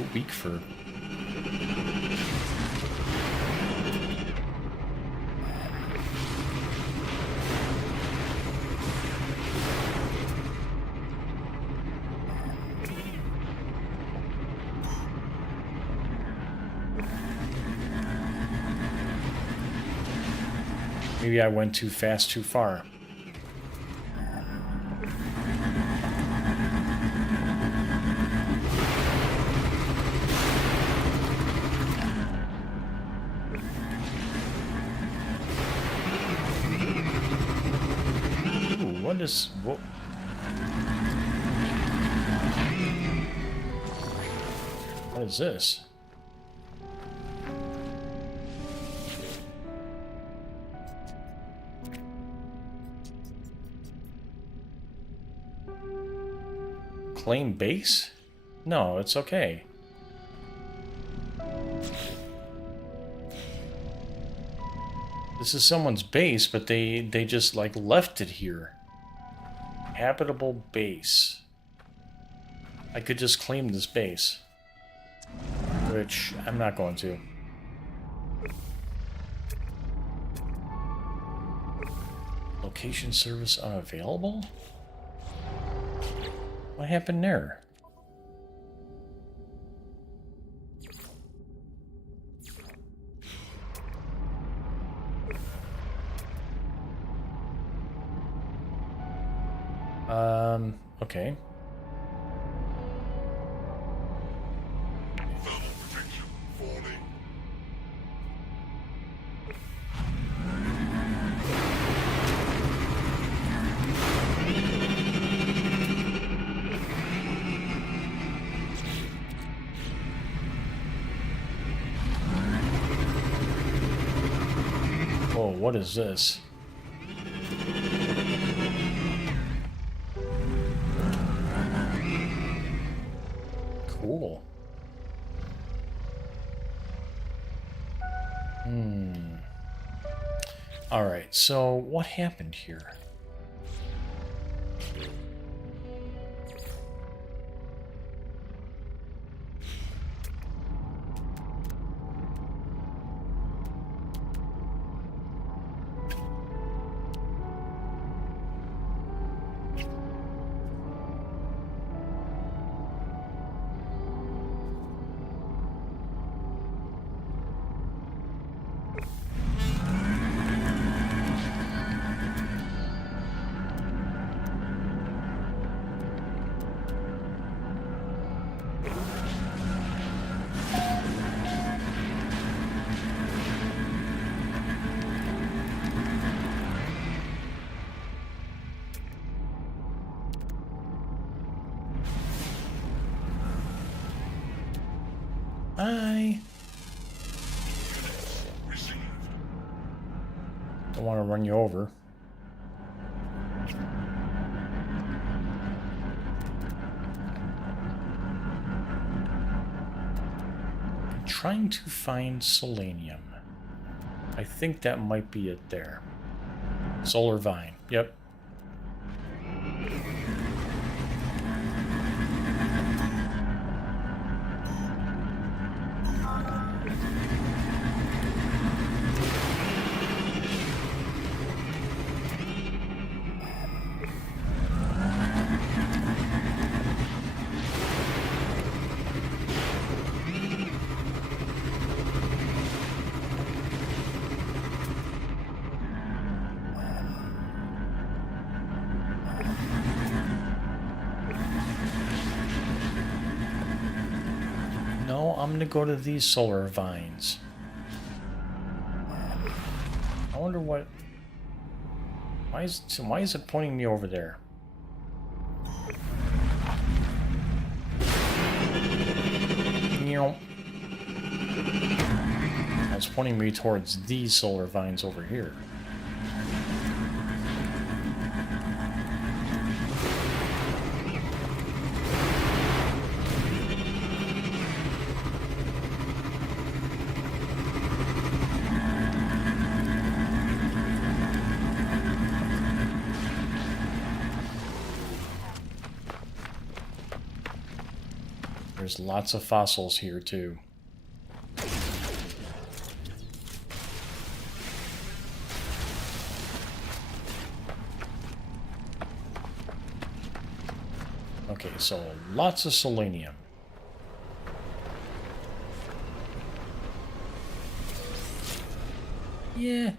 too weak for... Maybe I went too fast, too far. Ooh, what is... What? What is this? Claim base? No, it's okay. This is someone's base, but they just like left it here. Habitable base. I could just claim this base. Which I'm not going to. Location service unavailable? What happened there? Okay. Thermal protection falling. Whoa, what is this? Cool. Alright, so what happened here? I don't want to run you over. I'm trying to find selenium. I think that might be it there. Solar vine. Yep. No, I'm gonna go to these solar vines. I wonder what... Why is it pointing me over there? You know... It's pointing me towards these solar vines over here. There's lots of fossils here, too. Okay, so lots of selenium. Yeah.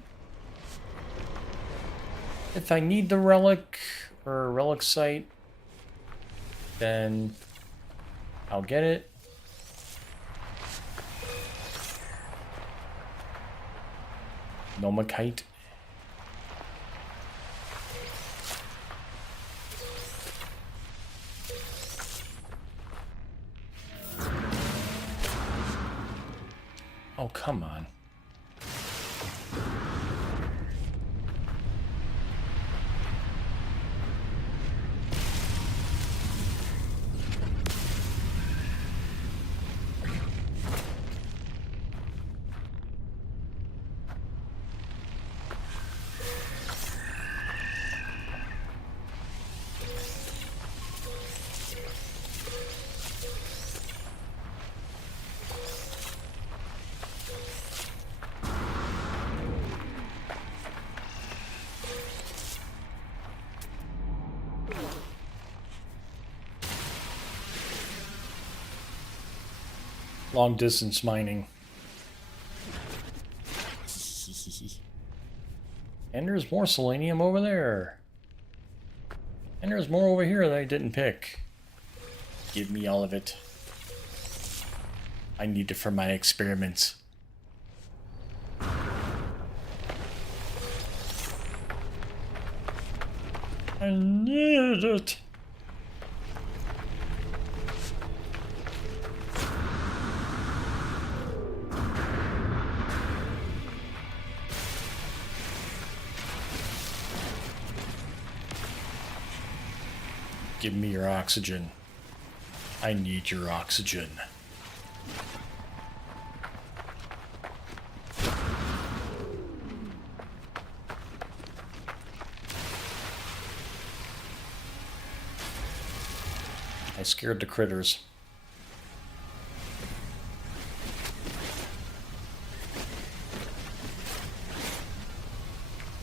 If I need the relic or relic site, then I'll get it. Nomakite. Oh, come on. Long distance mining. And there's more selenium over there. And there's more over here that I didn't pick. Give me all of it. I need it for my experiments. I need it. Give me your oxygen. I need your oxygen. I scared the critters.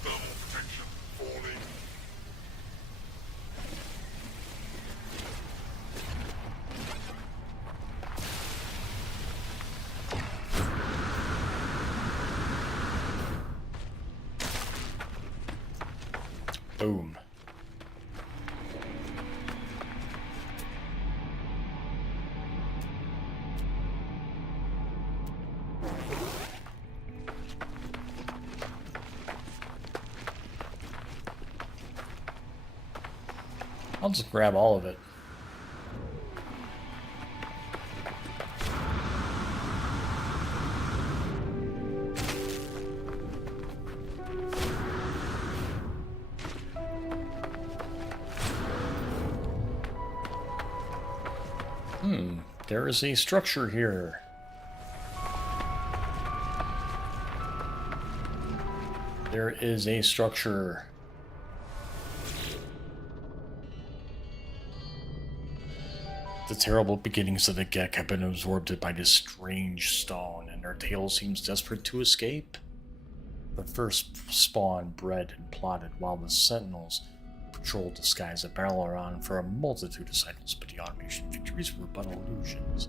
Thermal protection falling. Boom. I'll just grab all of it. There is a structure here. There is a structure. The terrible beginnings of the Gek have been absorbed by this strange stone, and their tale seems desperate to escape. The first spawn bred and plotted, while the Sentinels patrolled the skies of Balaran for a multitude of cycles, but the automation victories were but illusions.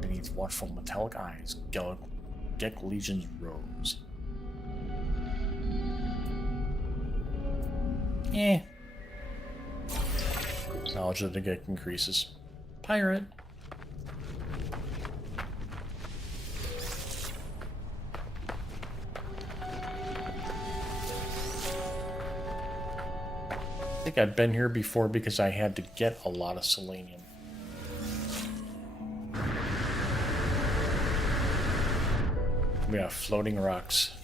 Beneath watchful metallic eyes, Gek legions rose. Knowledge of the Gek increases. Pirate. I think I've been here before because I had to get a lot of selenium. We have floating rocks.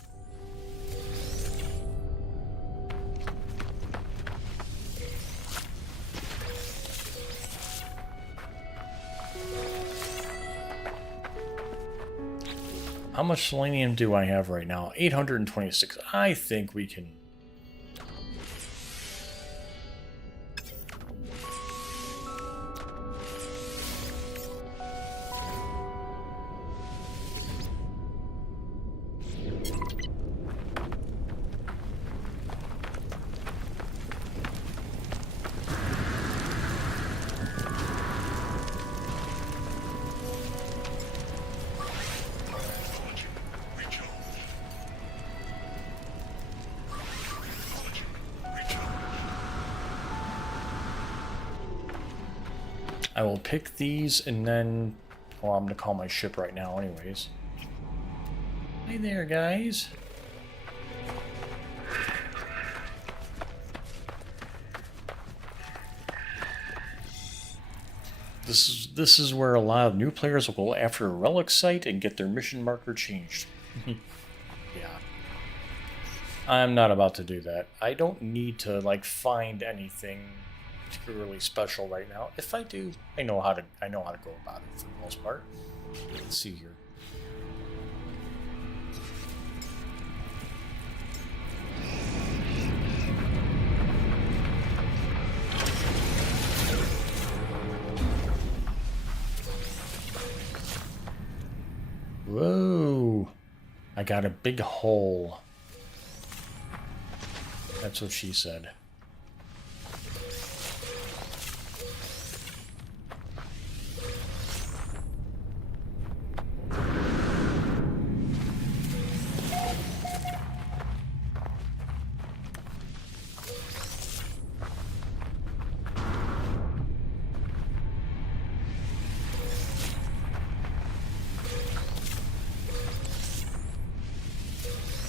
How much selenium do I have right now? 826. I think we can... I will pick these and then... Well, I'm going to call my ship right now anyways. Hi there, guys. This is where a lot of new players will go after a relic site and get their mission marker changed. Yeah. I'm not about to do that. I don't need to like find anything particularly special right now. If I do, I know how to go about it for the most part. Let's see here. Whoa! I got a big hole. That's what she said.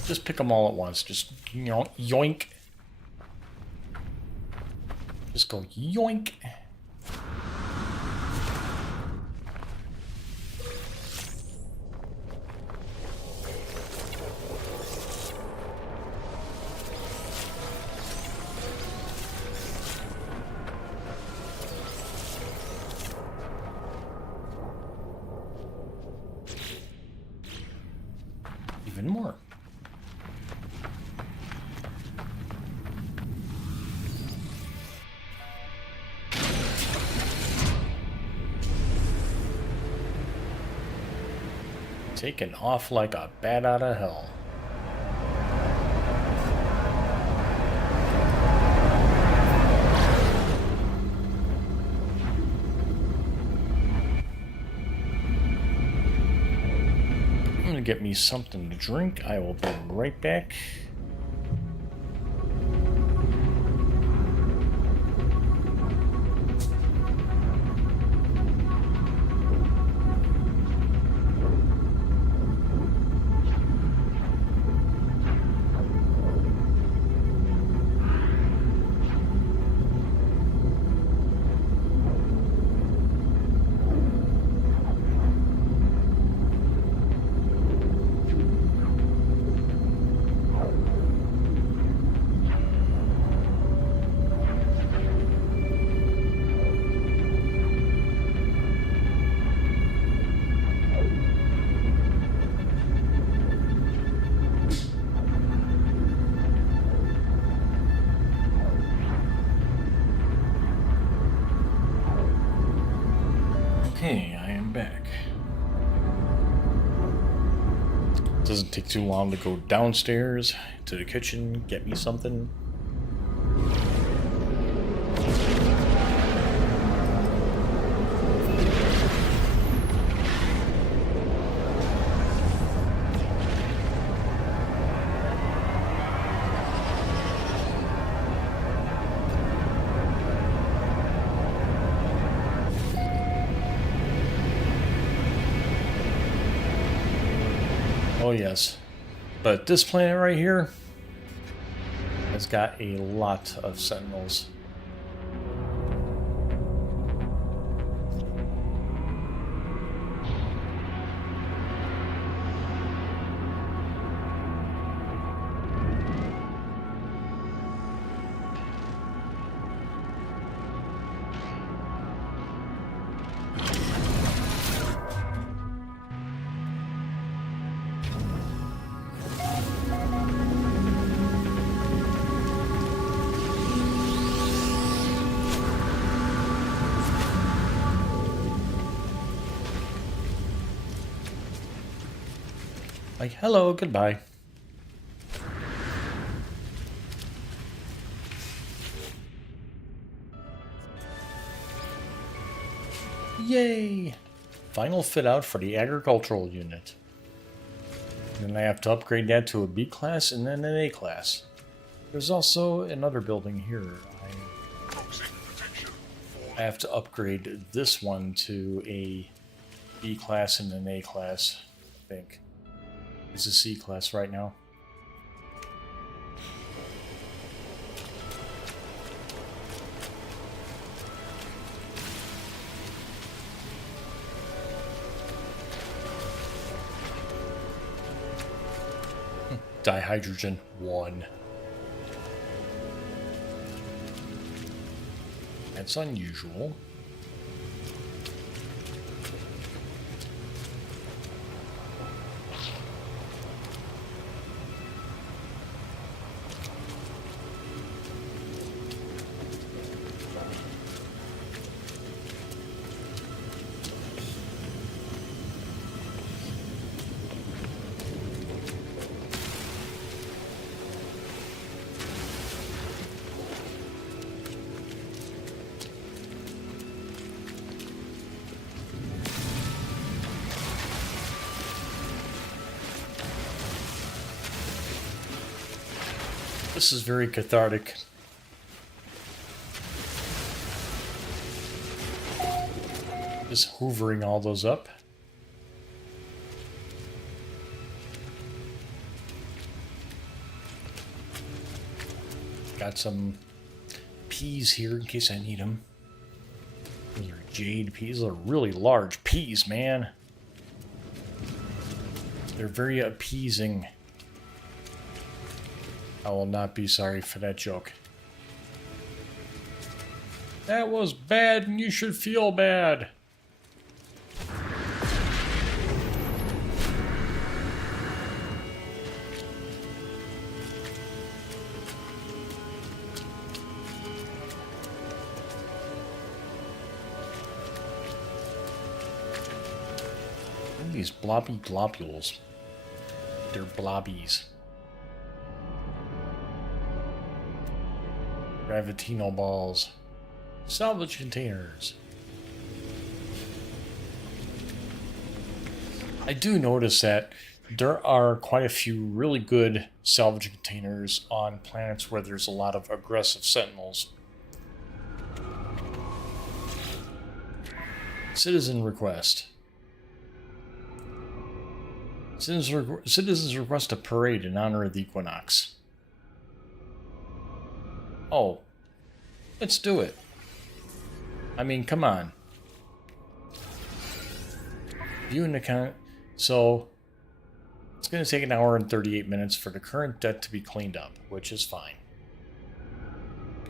Just pick them all at once. Just, you know, yoink. Just go yoink. Even more. Taken off like a bat out of hell. I'm gonna get me something to drink. I will be right back. Okay, I am back. Doesn't take too long to go downstairs to the kitchen, get me something. Oh yes, but this planet right here has got a lot of sentinels. Like, hello, goodbye. Yay! Final fit out for the agricultural unit. Then I have to upgrade that to a B class and then an A class. There's also another building here. Toxic protection falling. I have to upgrade this one to a B class and an A class, I think. It's a C class right now. Dihydrogen 1. That's unusual. This is very cathartic. Just hoovering all those up. Got some peas here in case I need them. Those are jade peas. Those are really large peas, man. They're very appeasing. I will not be sorry for that joke. That was bad and you should feel bad. What are these blobby globules? They're blobbies. Gravitino balls. Salvage containers. I do notice that there are quite a few really good salvage containers on planets where there's a lot of aggressive sentinels. Citizen request. Citizens request a parade in honor of the equinox. Oh, let's do it. I mean, come on. View an account. So, it's going to take 1 hour and 38 minutes for the current debt to be cleaned up, which is fine.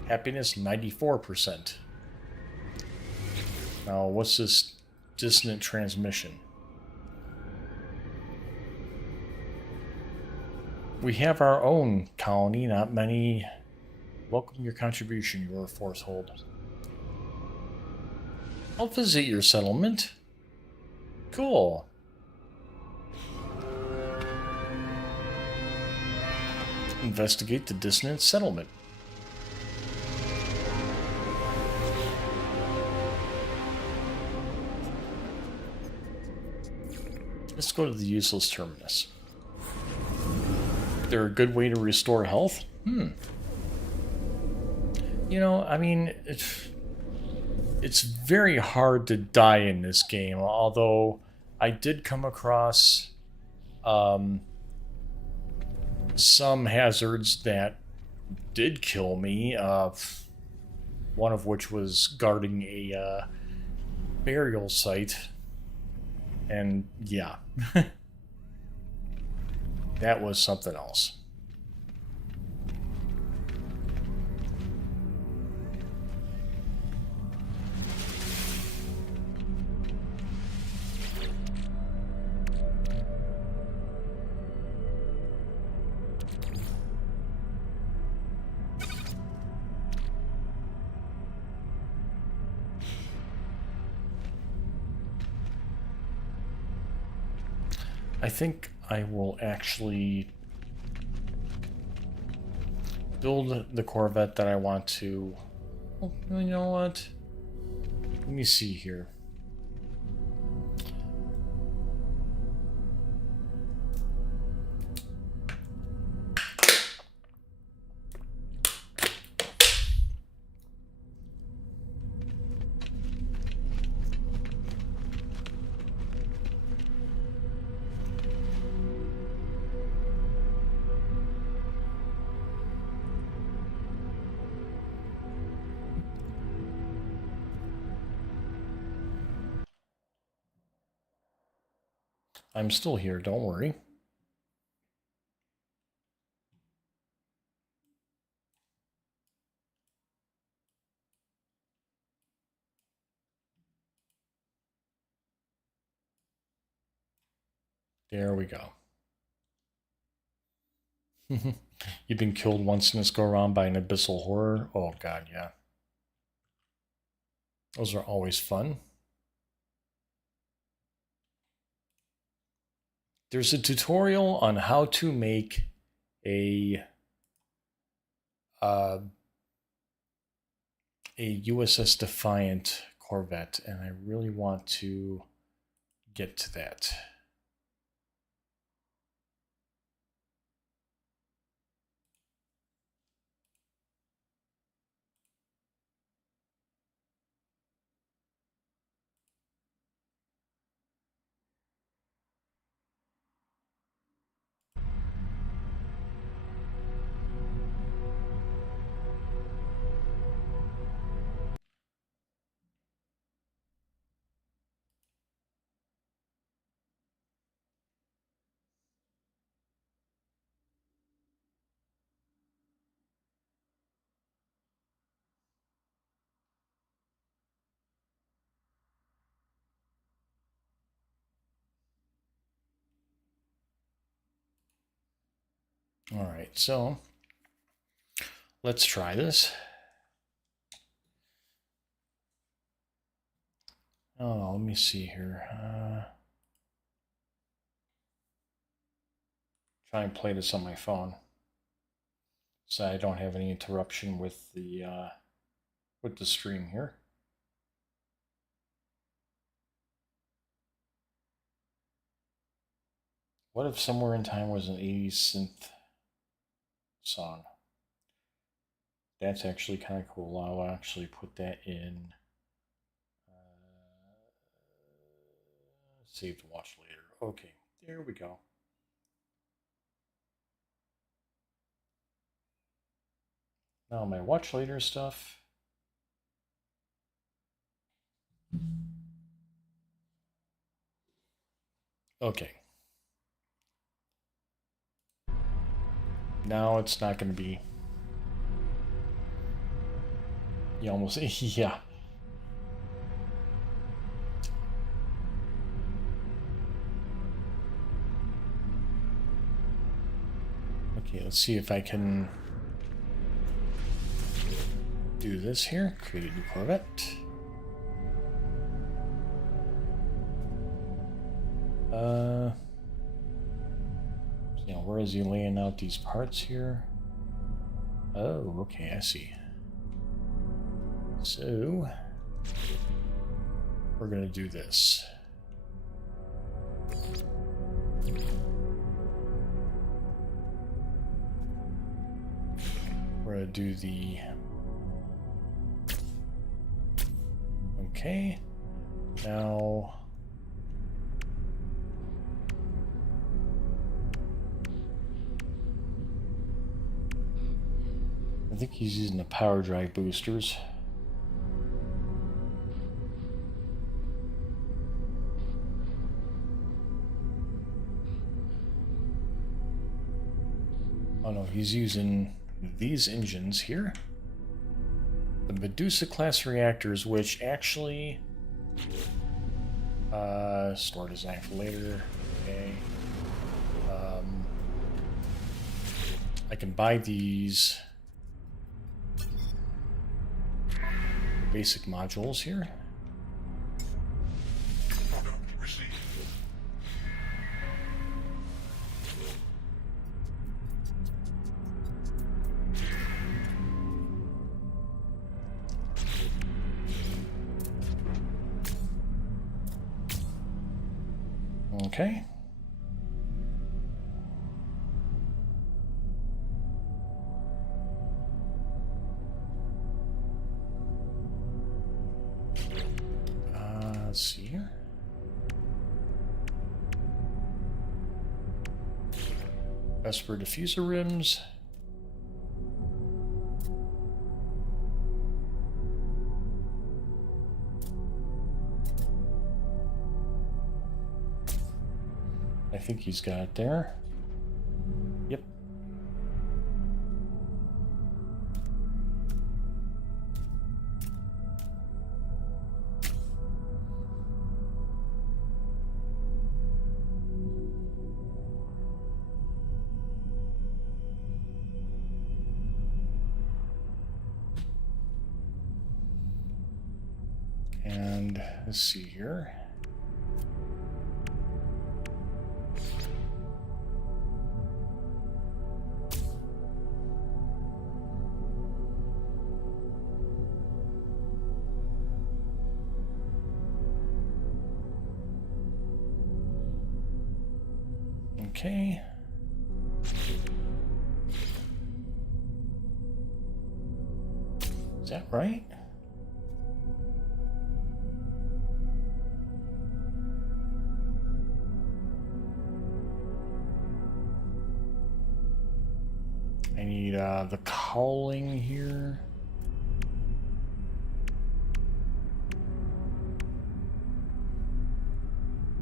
Happiness, 94%. Now, what's this dissonant transmission? We have our own colony, not many. Welcome your contribution, your force hold. I'll visit your settlement. Cool. Investigate the dissonant settlement. Let's go to the useless terminus. Is there a good way to restore health? You know, I mean, it's very hard to die in this game, although I did come across some hazards that did kill me, one of which was guarding a burial site, and yeah, that was something else. I think I will actually build the Corvette that I want to. Oh, you know what? Let me see here. I'm still here, don't worry. There we go. You've been killed once in this go around by an abyssal horror? Oh god, yeah. Those are always fun. There's a tutorial on how to make a USS Defiant Corvette, and I really want to get to that. All right, so let's try this. Oh, let me see here. Try and play this on my phone, so I don't have any interruption with the stream here. What if Somewhere in Time was an 80s synth song? That's actually kind of cool. I'll actually put that in. Save to watch later. Okay, there we go. Now my watch later stuff. Okay. Now it's not going to be. You almost, yeah. Okay, let's see if I can do this here. Create a new Corvette. You know, where is he laying out these parts here? Oh, okay, I see. So we're gonna do this. We're gonna do the. Okay. Now. I think he's using the power drive boosters. Oh no, he's using these engines here. The Medusa class reactors, which actually store design for later. Okay. I can buy these basic modules here. Okay. Let's see here. Vesper diffuser rims. think he's got it there. Yep. And let's see here. Okay. Is that right? I need the cowling here.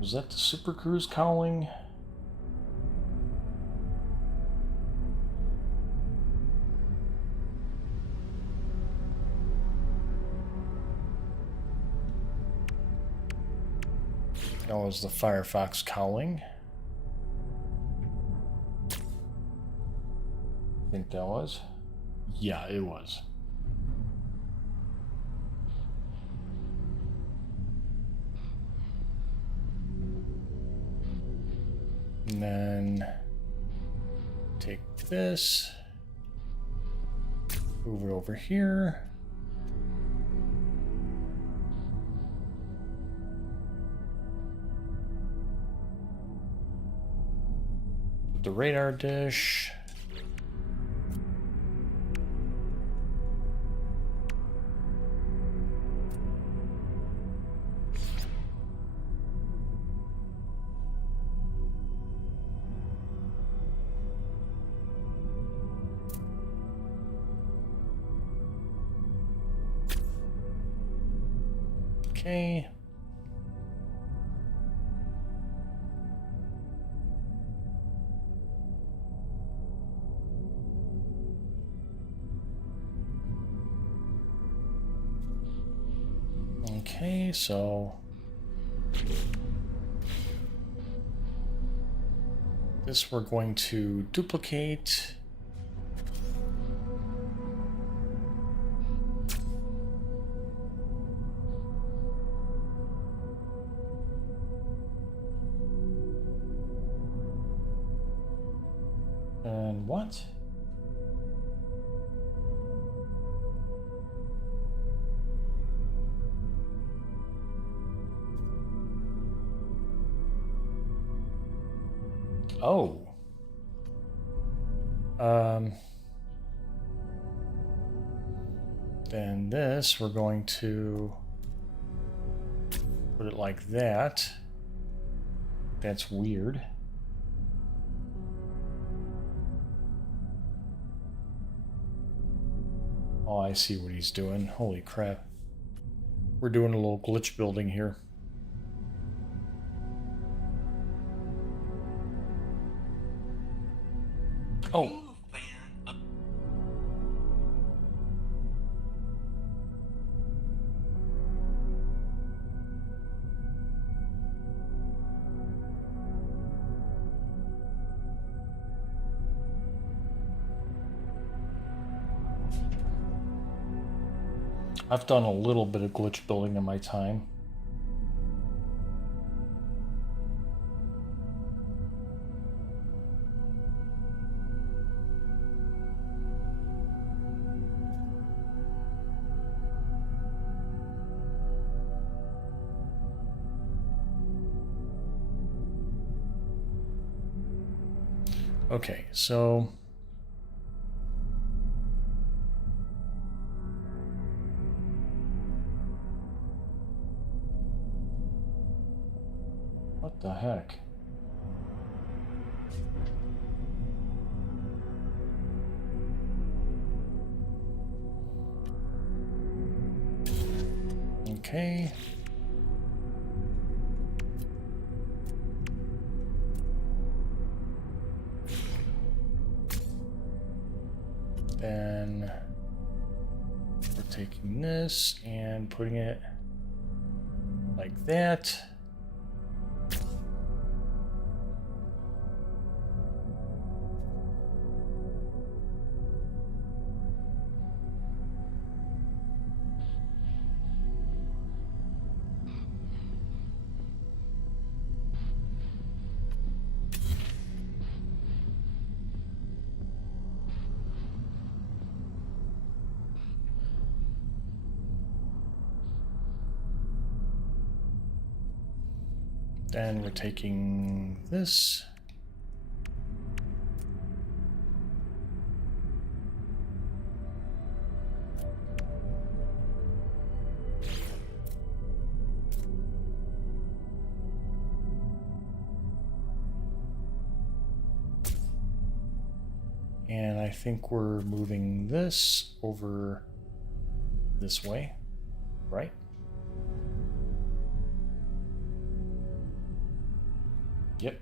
Was that the Super Cruise cowling? That was the Firefox cowling. I think that was. Yeah, it was. And then take this, move it over here. The radar dish. Okay. Okay, so this we're going to duplicate. And what? Oh. Then this, we're going to put it like that. That's weird. Oh, I see what he's doing. Holy crap. We're doing a little glitch building here. Oh. I've done a little bit of glitch building in my time. Okay, so what the heck? Okay. Then we're taking this and putting it like that. Then we're taking this. And I think we're moving this over this way, right? Yep.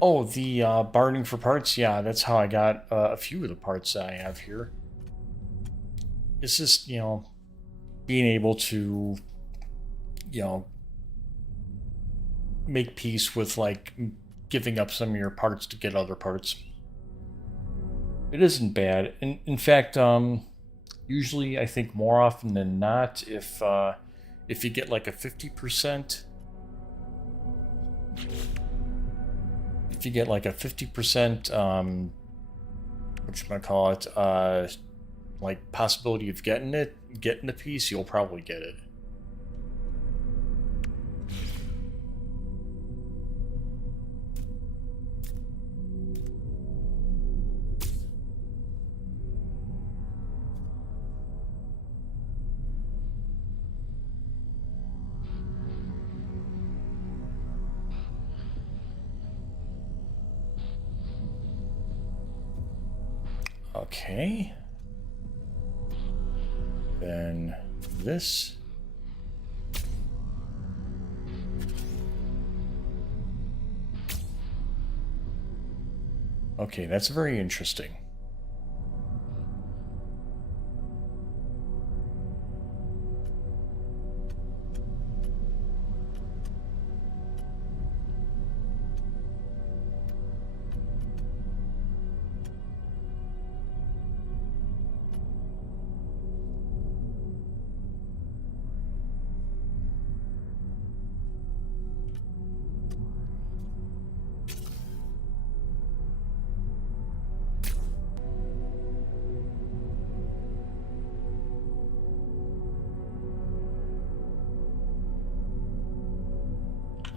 Oh, the bartering for parts? Yeah, that's how I got a few of the parts that I have here. It's just, you know, being able to, you know, make peace with, like, giving up some of your parts to get other parts. It isn't bad. In fact, usually I think more often than not, if you get like a 50%, if you get like a 50%, whatchamacallit, like possibility of getting the piece, you'll probably get it. Okay. Then this. Okay, that's very interesting.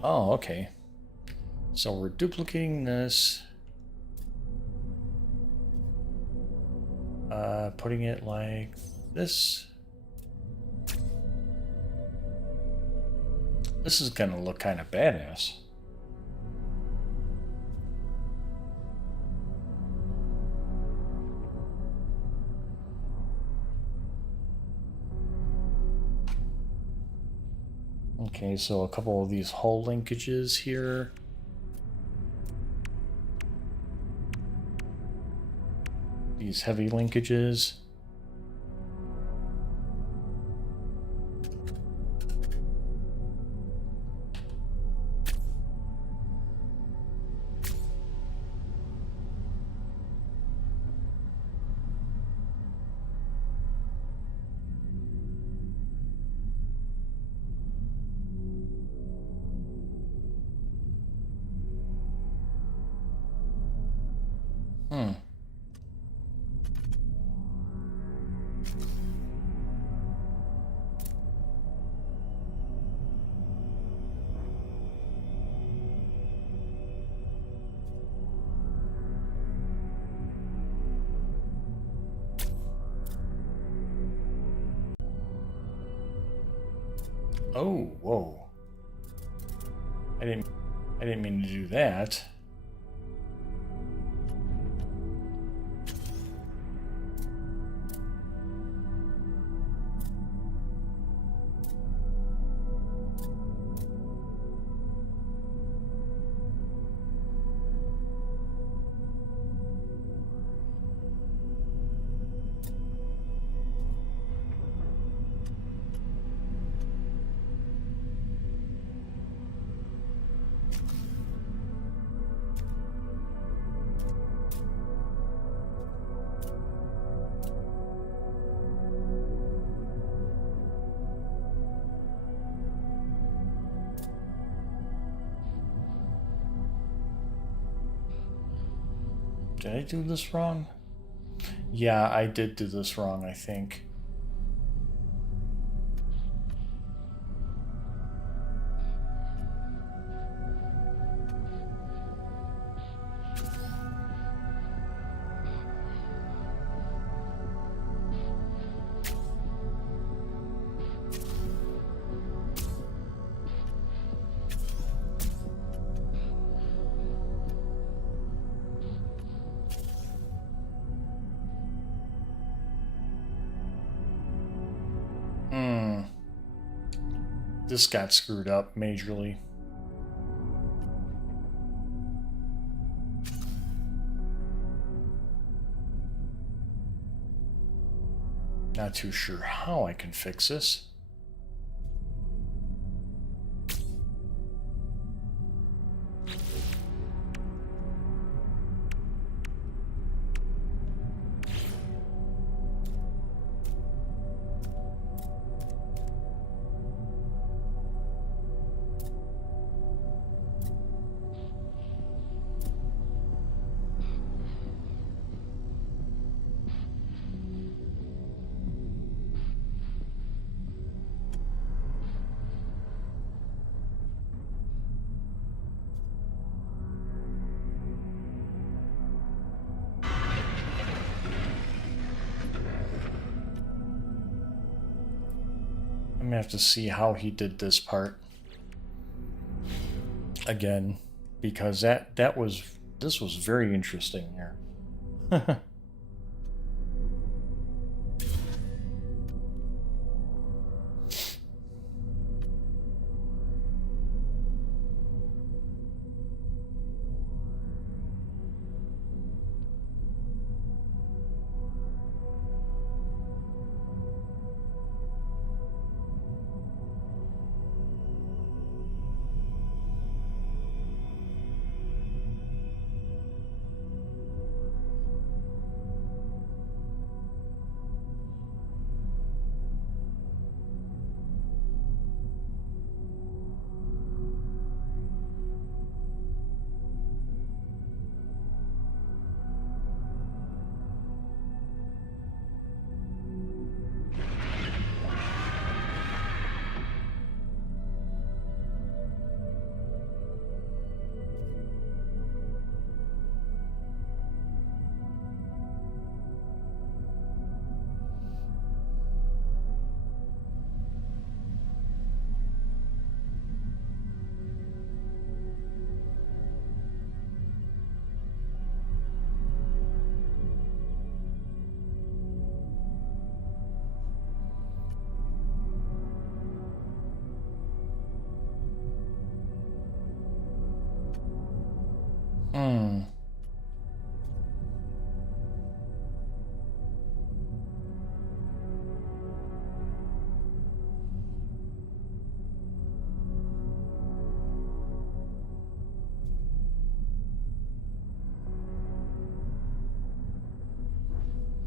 Oh, okay. So we're duplicating this. Putting it like this. This is gonna look kind of badass. Okay, so a couple of these hull linkages here. These heavy linkages. Hmm. Oh, whoa. I didn't mean to do that. Did I do this wrong? Yeah, I did do this wrong, I think. This got screwed up majorly. Not too sure how I can fix this. I'm gonna have to see how he did this part again, because this was very interesting here.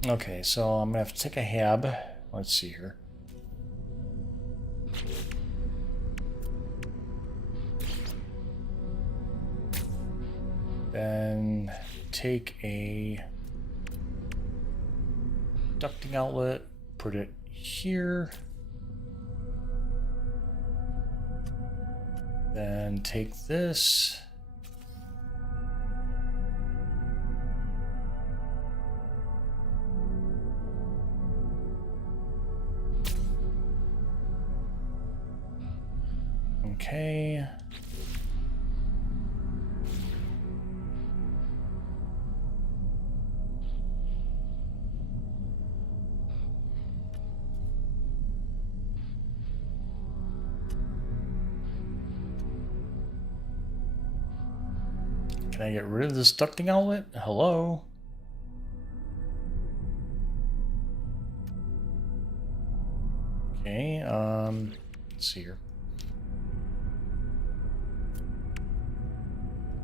Okay, so I'm gonna have to take a hab. Let's see here. Then take a ducting outlet, put it here. Then take this. Okay. Can I get rid of this ducting outlet? Hello? Okay, let's see here.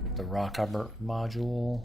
Get the rock armor module.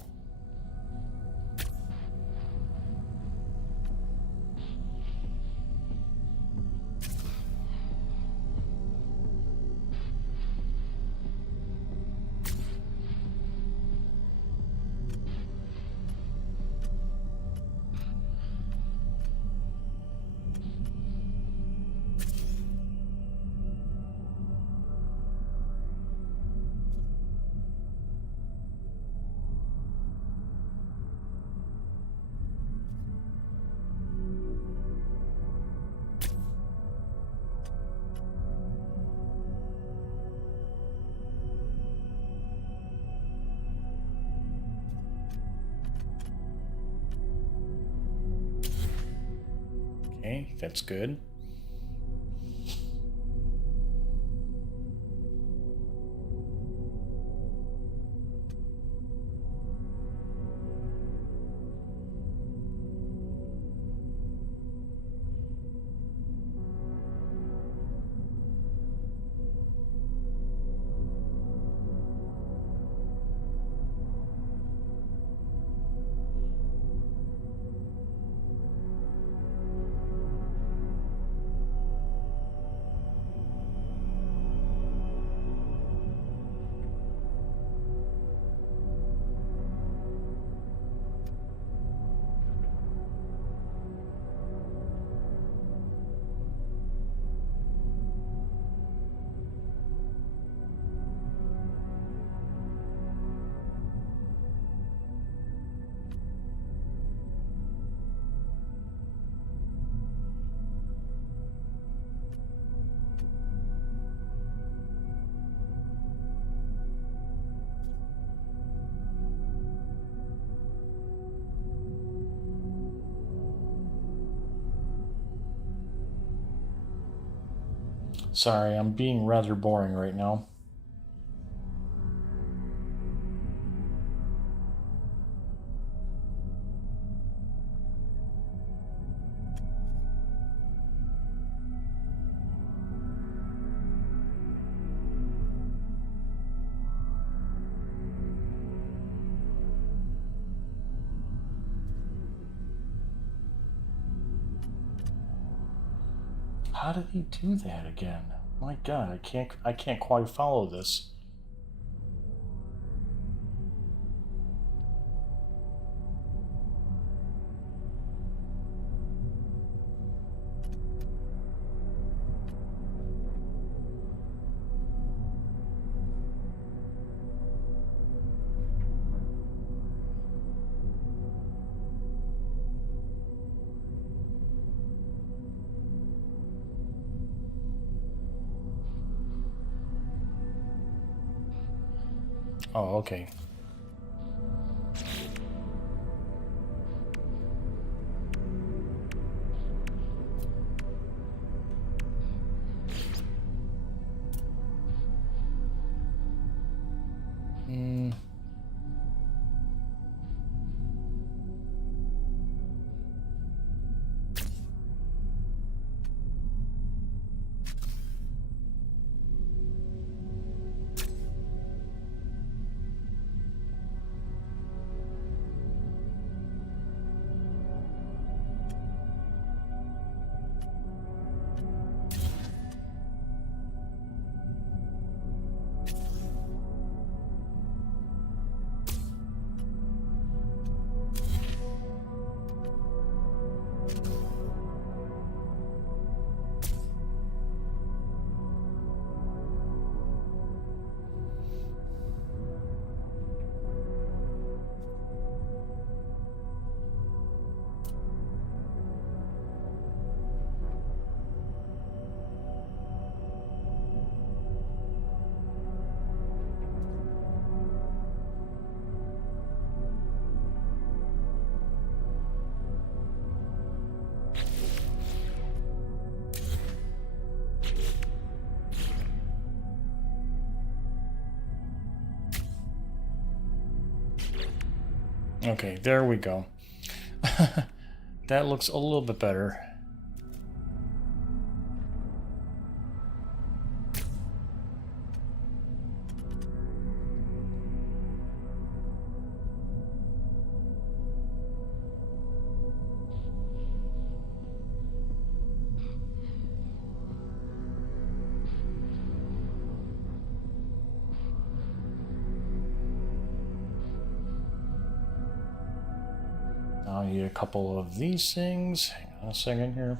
Okay, that's good. Sorry, I'm being rather boring right now. How did he do that again? My God, I can't quite follow this. Oh, okay. Hmm. Okay, there we go. That looks a little bit better. Now I need a couple of these things. Hang on a second here.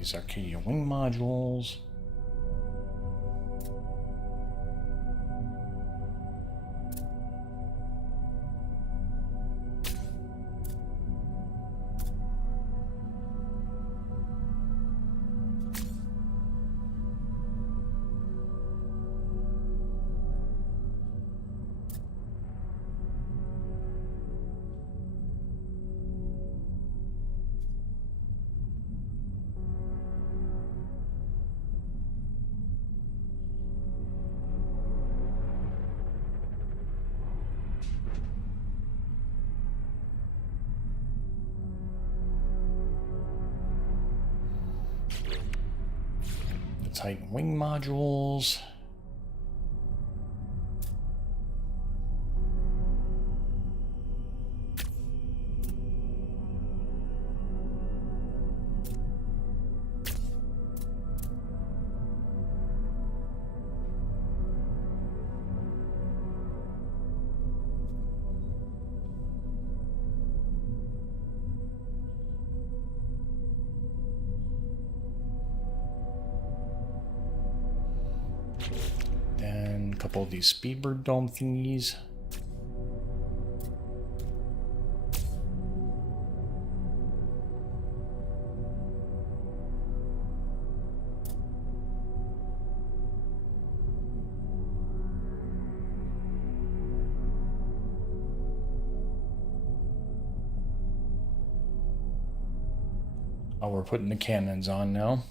these Arcadia wing modules. Titan wing modules. Then a couple of these Speedbird dome thingies. Oh, we're putting the cannons on now.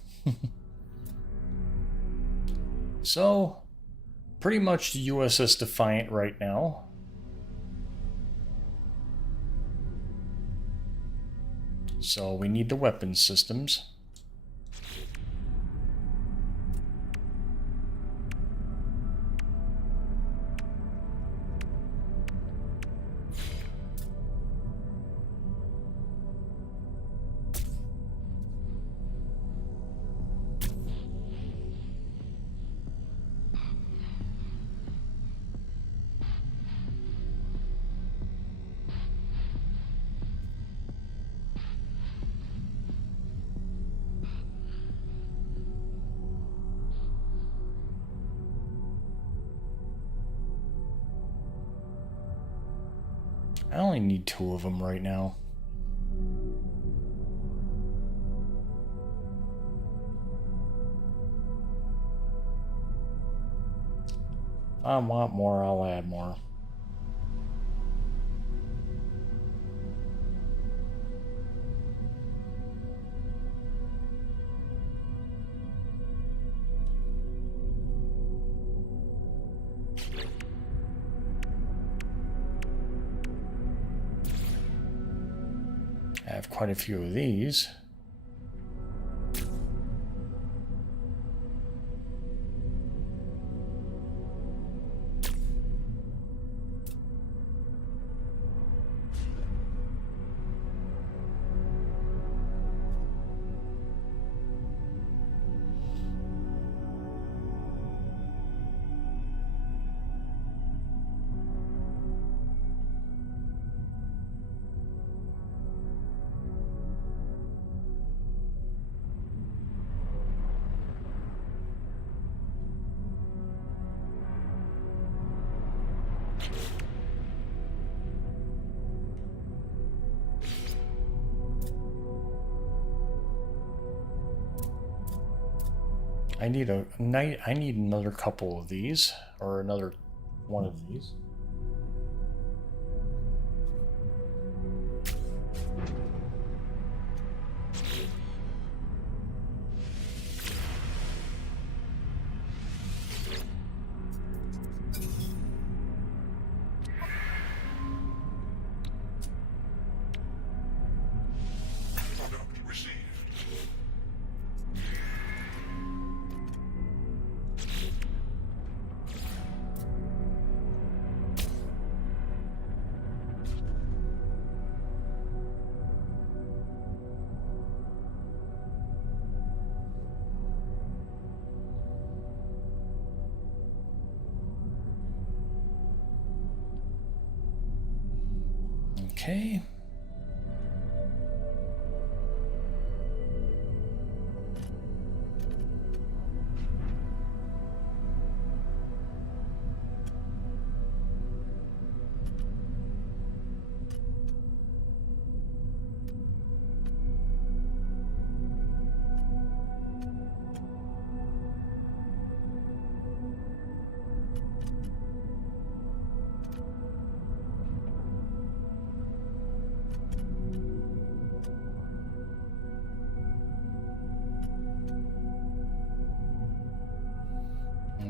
So, pretty much the USS Defiant right now. So we need the weapons systems. I only need 2 of them right now. If I want more, I'll add more. I have quite a few of these. I need another couple of these, or another one of these. Product received. Okay.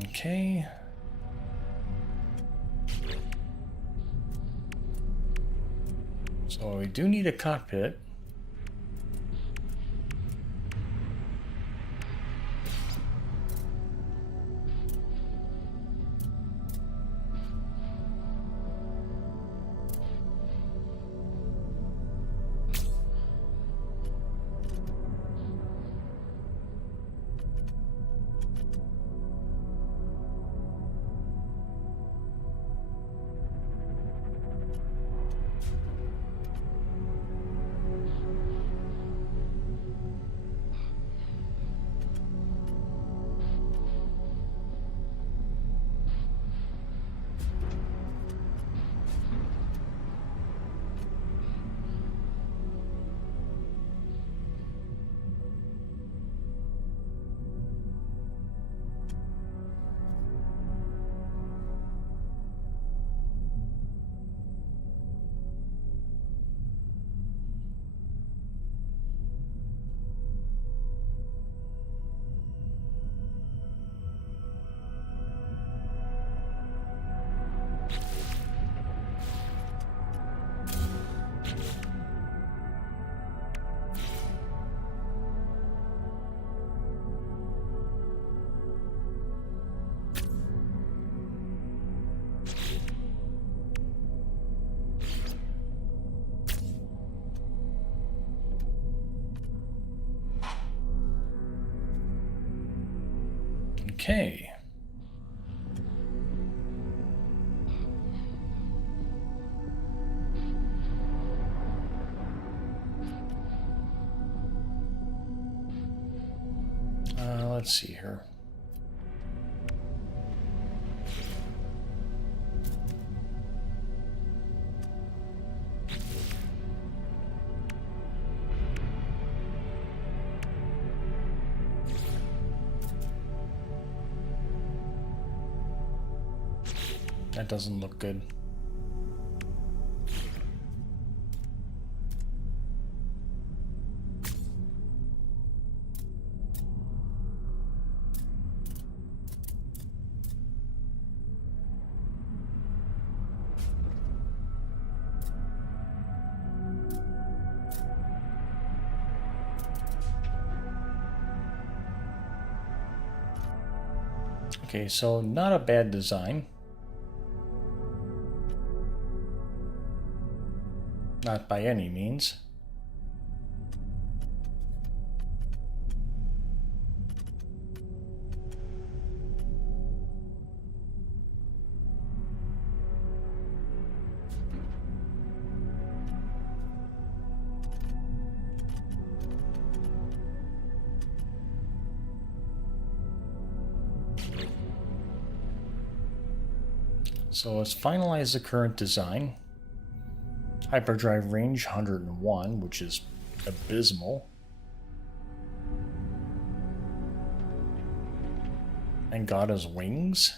Okay. So we do need a cockpit. Okay. Let's see here. That doesn't look good. Okay, so not a bad design. Not by any means. So let's finalize the current design. Hyperdrive range 101, which is abysmal. And Gada's wings.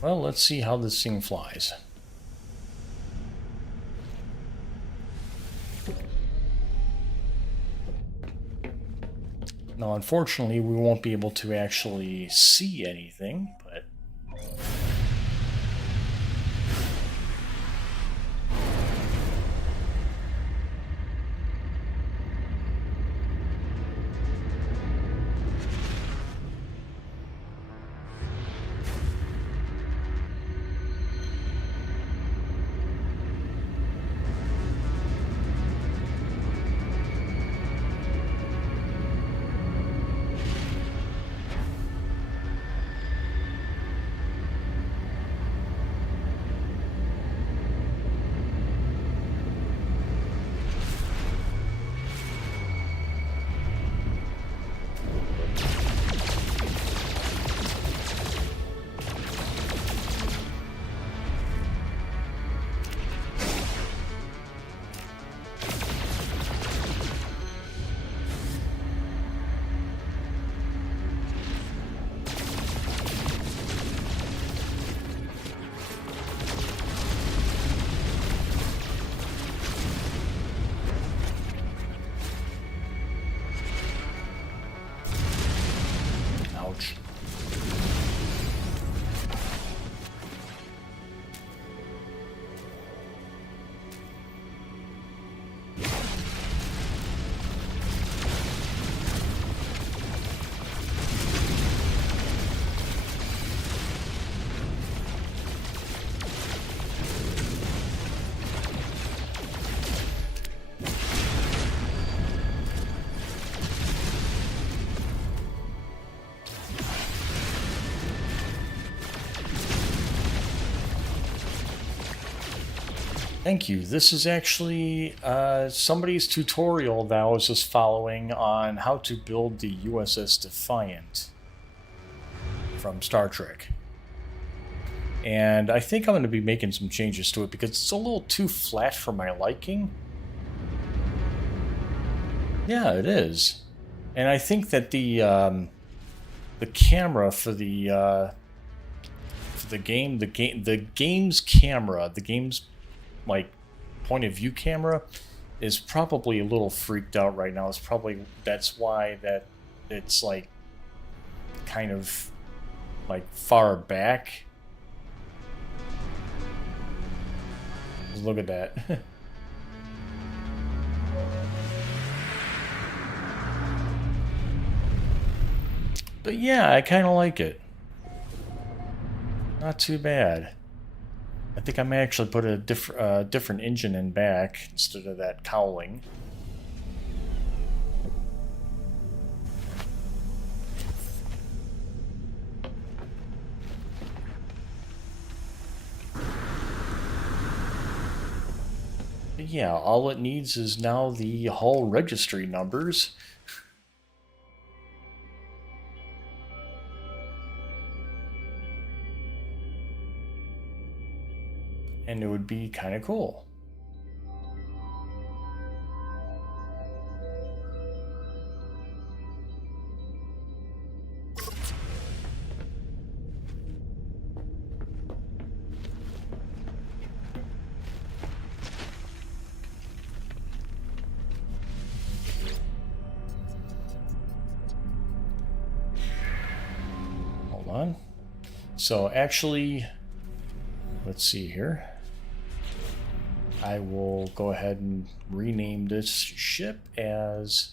Well, let's see how this thing flies. Now, unfortunately, we won't be able to actually see anything, but... Thank you. This is actually somebody's tutorial that I was just following on how to build the USS Defiant from Star Trek. And I think I'm going to be making some changes to it because it's a little too flat for my liking. Yeah, it is. And I think that the camera for the game's camera, the game's like point of view camera is probably a little freaked out right now. That's why that it's like kind of like far back. Look at that. But yeah, I kind of like it. Not too bad. I think I may actually put a different engine in back instead of that cowling. But yeah, all it needs is now the hull registry numbers. And it would be kind of cool. Hold on. So actually, let's see here. I will go ahead and rename this ship as...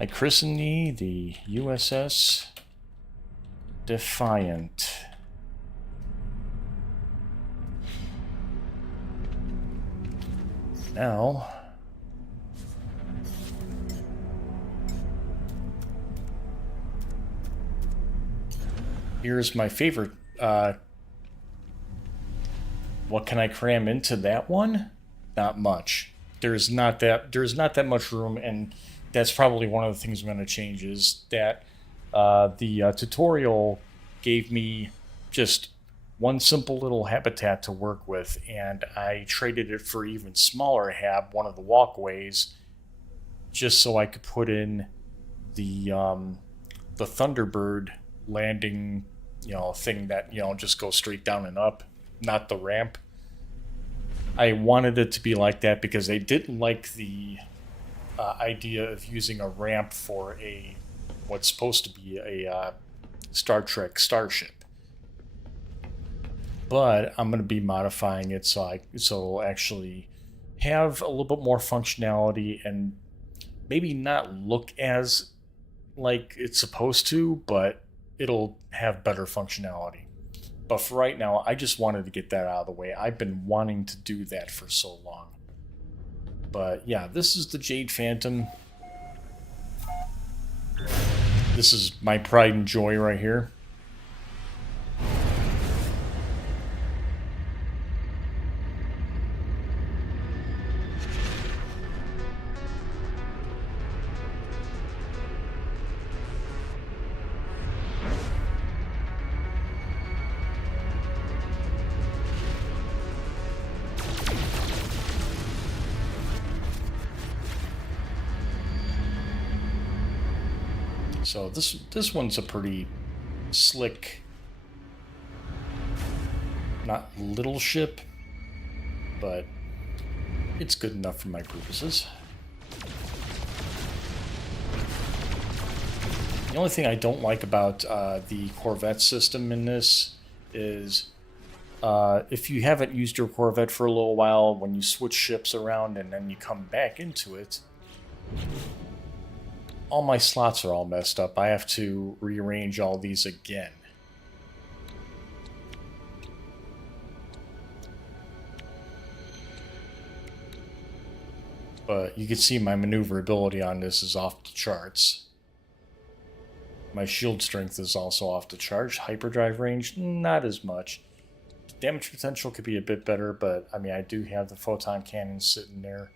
I christen the USS Defiant. Now... here's my favorite... what can I cram into that one? Not much. There's not that much room, and that's probably one of the things I'm going to change is that the tutorial gave me just one simple little habitat to work with, and I traded it for even smaller hab, one of the walkways, just so I could put in the Thunderbird landing, thing that just goes straight down and up. Not the ramp. I wanted it to be like that because they didn't like the idea of using a ramp for what's supposed to be a Star Trek starship. But I'm going to be modifying it so it'll actually have a little bit more functionality and maybe not look as like it's supposed to, but it'll have better functionality. But for right now, I just wanted to get that out of the way. I've been wanting to do that for so long. But yeah, this is the Jade Phantom. This is my pride and joy right here. So this one's a pretty slick, not little ship, but it's good enough for my purposes. The only thing I don't like about the Corvette system in this is if you haven't used your Corvette for a little while, when you switch ships around and then you come back into it, all my slots are all messed up. I have to rearrange all these again. But you can see my maneuverability on this is off the charts. My shield strength is also off the charts. Hyperdrive range, not as much. Damage potential could be a bit better, but I mean, I do have the photon cannon sitting there.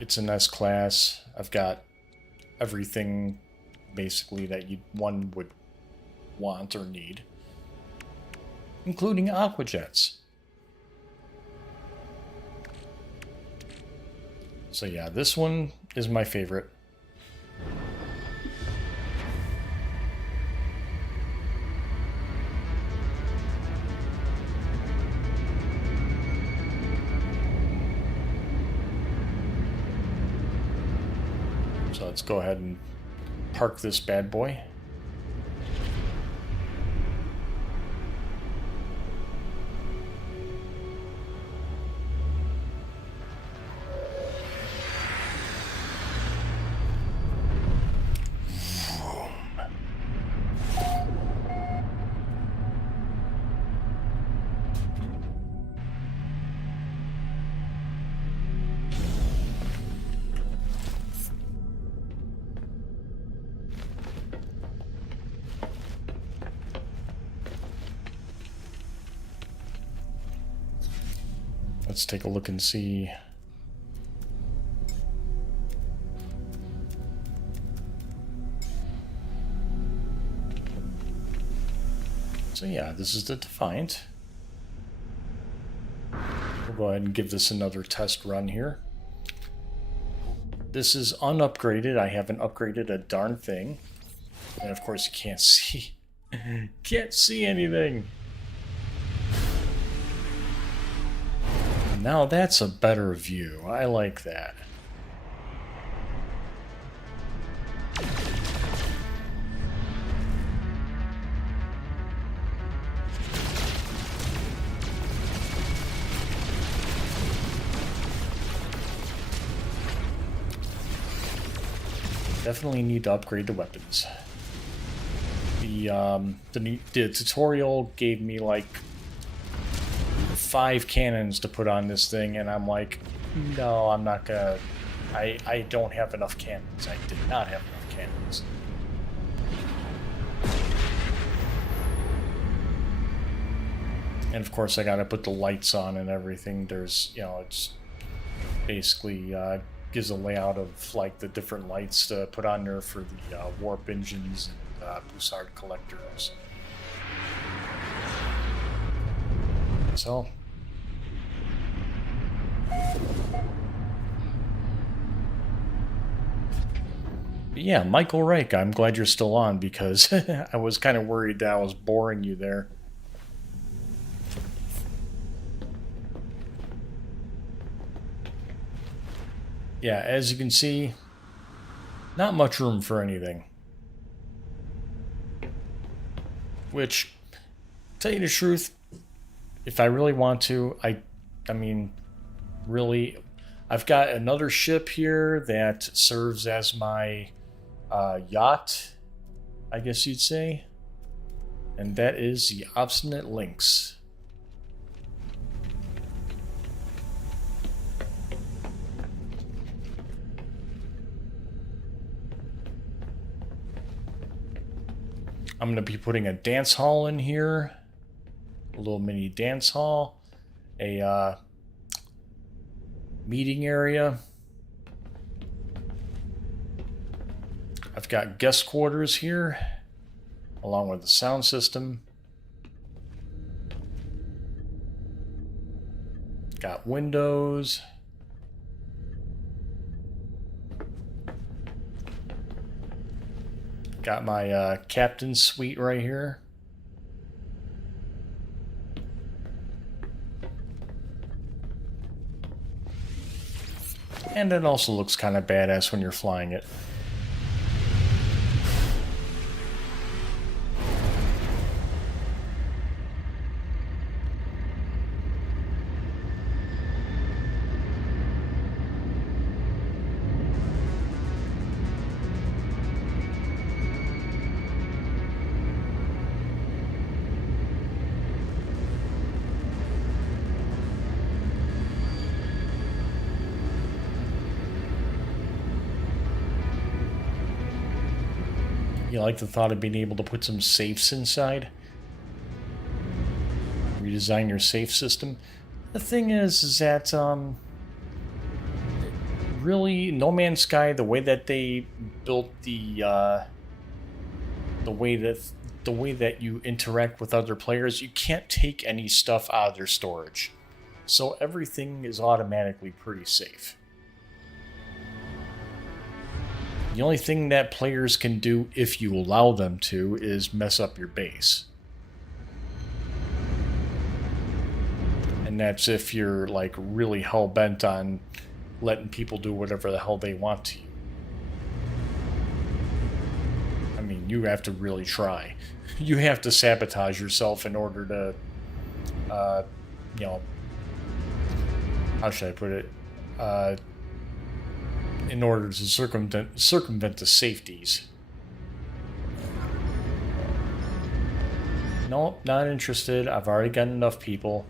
It's an S class. I've got everything basically that one would want or need, including aquajets. So yeah, this one is my favorite. So let's go ahead and park this bad boy. Let's take a look and see. So yeah, this is the Defiant. We'll go ahead and give this another test run here. This is unupgraded. I haven't upgraded a darn thing. And of course you can't see. Can't see anything. Now that's a better view. I like that. Definitely need to upgrade the weapons. The tutorial gave me like 5 cannons to put on this thing, and I'm like, no, I'm not gonna. I don't have enough cannons. I did not have enough cannons. And of course, I gotta put the lights on and everything. There's, you know, it's basically gives a layout of like the different lights to put on there for the warp engines and Bussard collectors. So, but yeah, Michael Reich, I'm glad you're still on because I was kind of worried that I was boring you there. Yeah, as you can see, not much room for anything. Which, to tell you the truth, if I really want to, I mean, really, I've got another ship here that serves as my yacht, I guess you'd say, and that is the Obstinate Lynx. I'm going to be putting a dance hall in here, a little mini dance hall, a meeting area. I've got guest quarters here, along with the sound system. Got windows. Got my captain's suite right here. And it also looks kind of badass when you're flying it. You like the thought of being able to put some safes inside? Redesign your safe system? The thing is that, really, No Man's Sky, the way that they built the way that you interact with other players, you can't take any stuff out of their storage. So everything is automatically pretty safe. The only thing that players can do, if you allow them to, is mess up your base. And that's if you're, like, really hell-bent on letting people do whatever the hell they want to you. I mean, you have to really try. You have to sabotage yourself in order to, you know, how should I put it? In order to circumvent the safeties. Nope, not interested. I've already got enough people.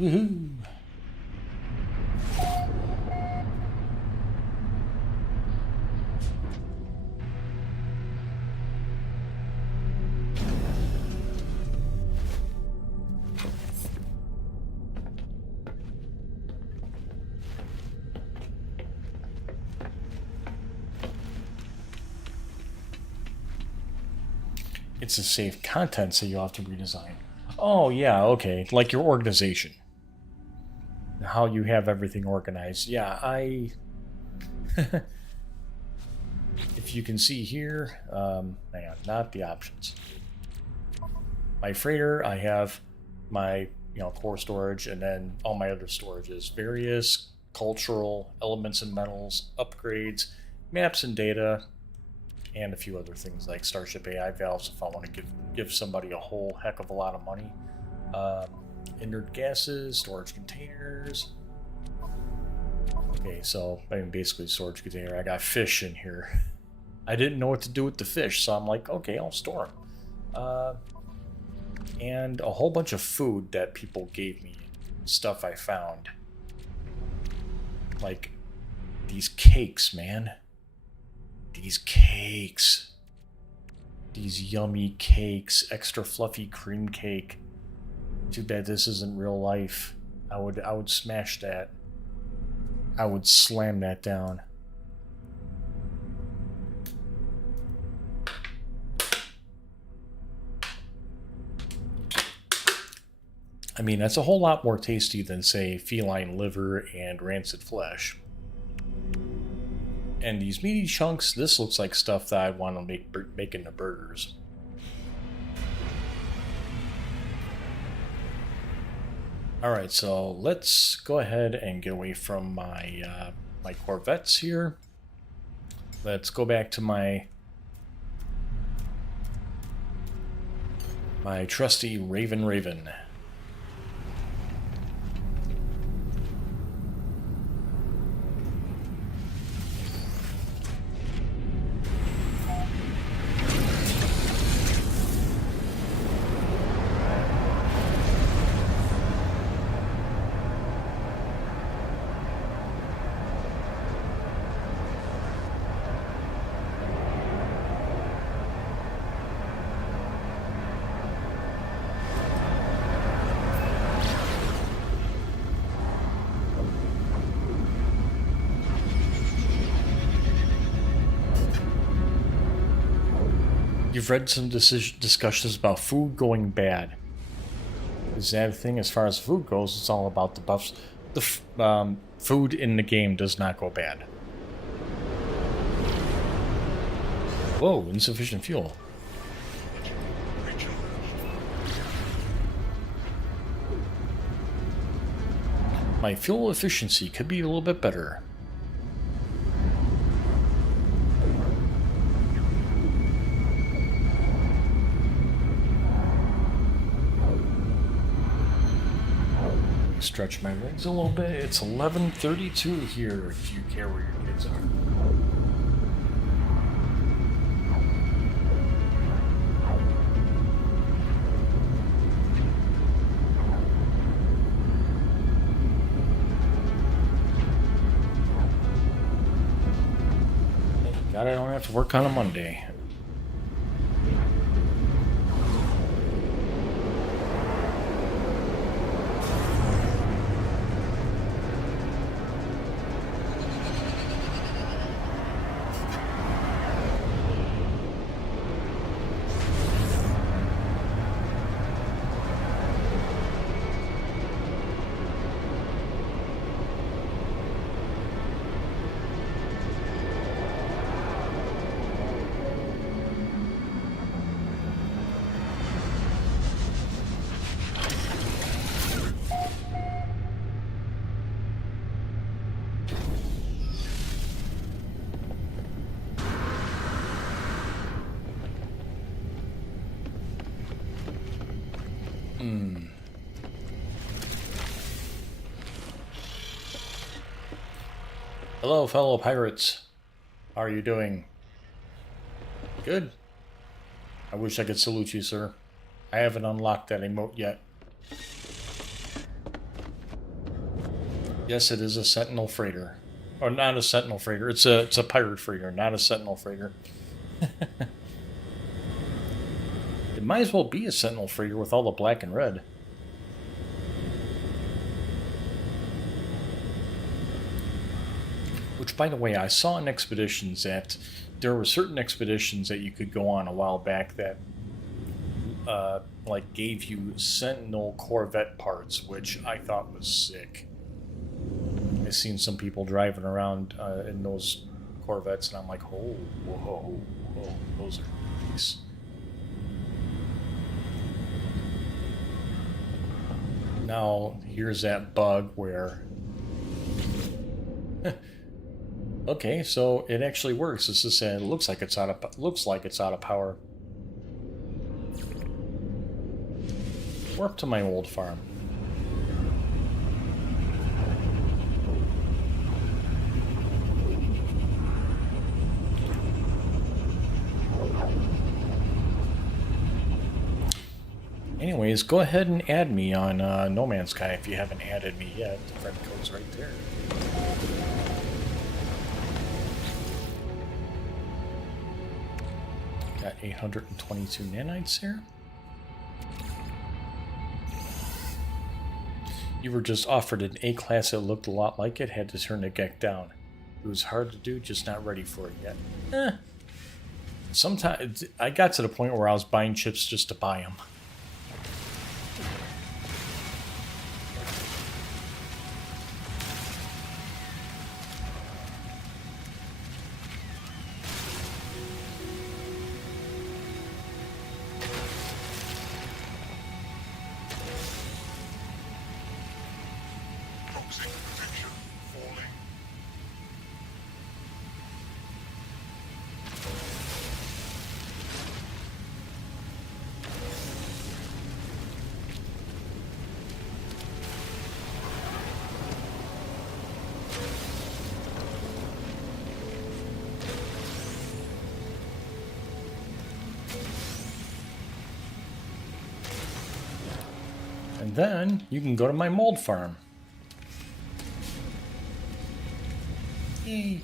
Woohoo! It's a saved content, so you'll have to redesign. Oh, yeah, okay. Like your organization. How you have everything organized. Yeah, if you can see here, hang on, not the options. My freighter, I have my, core storage, and then all my other storages. Various cultural elements and metals, upgrades, maps and data, and a few other things like Starship AI valves if I want to give somebody a whole heck of a lot of money. Inert gases, storage containers. Okay, so I mean, basically storage container. I got fish in here. I didn't know what to do with the fish, so I'm like, okay, I'll store them. And a whole bunch of food that people gave me, stuff I found. Like these cakes, man. These cakes. These yummy cakes, extra fluffy cream cake. Too bad this isn't real life. I would smash that. I would slam that down. I mean, that's a whole lot more tasty than, say, feline liver and rancid flesh. And these meaty chunks, this looks like stuff that I'd want to make into burgers. Alright, so let's go ahead and get away from my my Corvettes here. Let's go back to my trusty Raven. You've read some discussions about food going bad. Is that a thing? As far as food goes, it's all about the buffs. The food in the game does not go bad. Whoa, insufficient fuel. My fuel efficiency could be a little bit better. Stretch my legs a little bit. It's 11:32 here, if you care where your kids are. God, I don't have to work on a Monday. Hello, fellow pirates. How are you doing? Good. I wish I could salute you, sir. I haven't unlocked that emote yet. Yes, it is a Sentinel freighter. Or not a Sentinel freighter. It's a pirate freighter, not a Sentinel freighter. It might as well be a Sentinel freighter with all the black and red. Which, by the way, I saw in expeditions that there were certain expeditions that you could go on a while back that like gave you Sentinel Corvette parts, which I thought was sick. I've seen some people driving around in those Corvettes, and I'm like, oh, whoa, whoa, those are nice. Now, here's that bug where... Okay, so it actually works. It's just it looks like it's out of power. We're up to my old farm. Anyways, go ahead and add me on No Man's Sky if you haven't added me yet. The friend code's right there. Got 822 nanites here. You were just offered an A-class that looked a lot like it, had to turn the deck down. It was hard to do, just not ready for it yet. Sometimes I got to the point where I was buying chips just to buy them. And then you can go to my mold farm. Yay.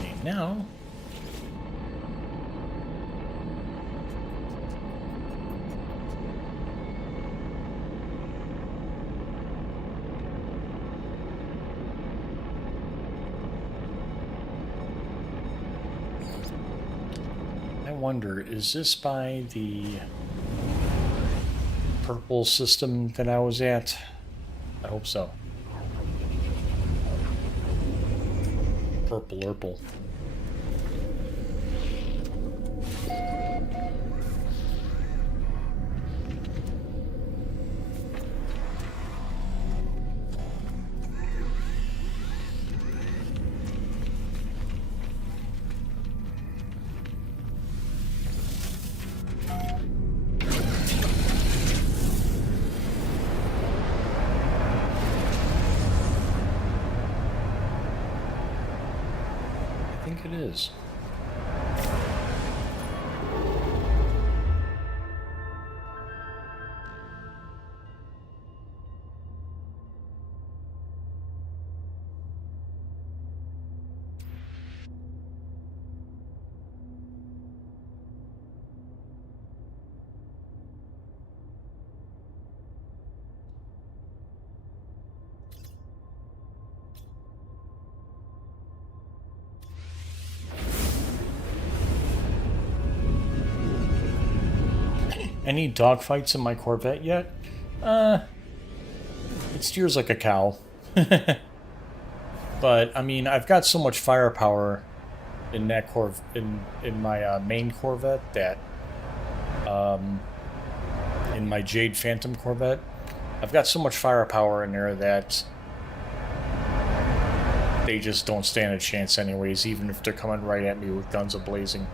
Okay, now I wonder, is this by the purple system that I was at? I hope so. Purple. think it is. Any dogfights in my Corvette yet? It steers like a cow. But I mean, I've got so much firepower in that in my main Corvette that in my Jade Phantom Corvette, I've got so much firepower in there that they just don't stand a chance anyways, even if they're coming right at me with guns a-blazing.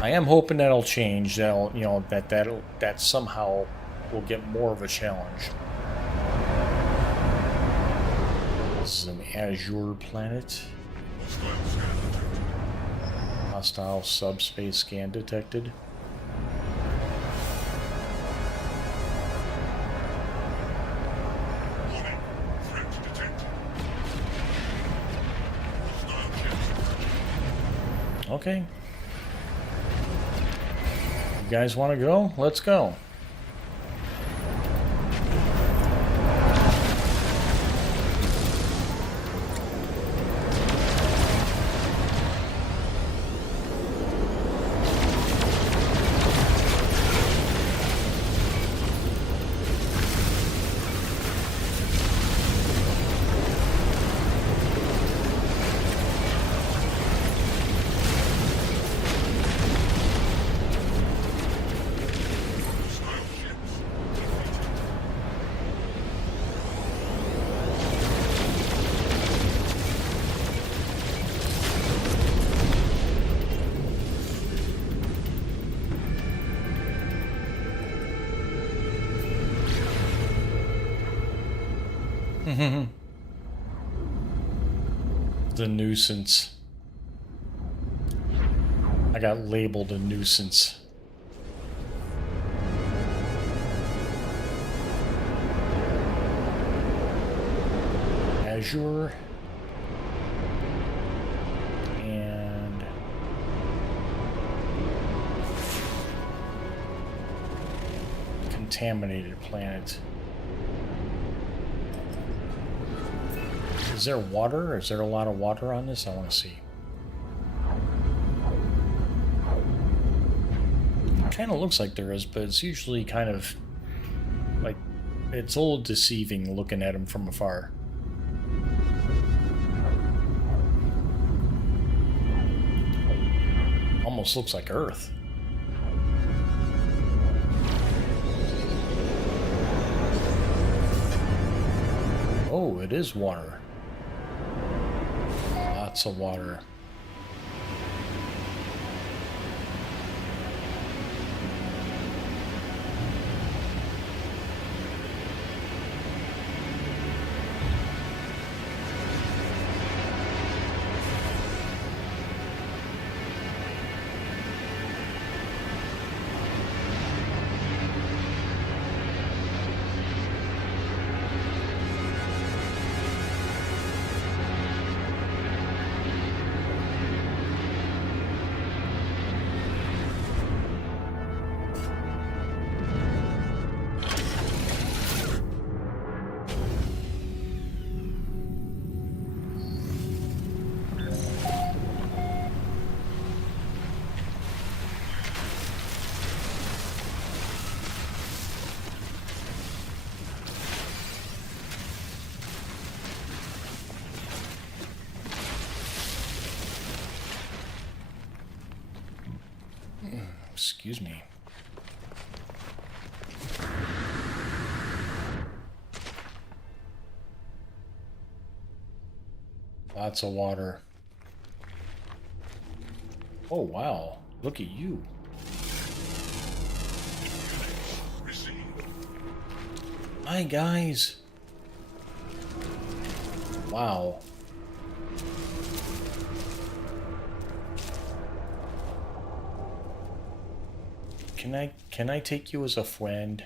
I am hoping that'll change. That'll, you know, that somehow will get more of a challenge. This is an azure planet. Hostile subspace scan detected. Warning. Threat detected. Hostile ships. Okay. You guys want to go? Let's go. The nuisance. I got labeled a nuisance. Azure. And contaminated planet. Is there water? Is there a lot of water on this? I want to see. Kind of looks like there is, but it's usually kind of like it's a little deceiving looking at them from afar. Almost looks like Earth. Oh, it is water. Lots of water. Excuse me. Lots of water. Oh, wow. Look at you. Received. Hi, guys. Wow. Can I take you as a friend?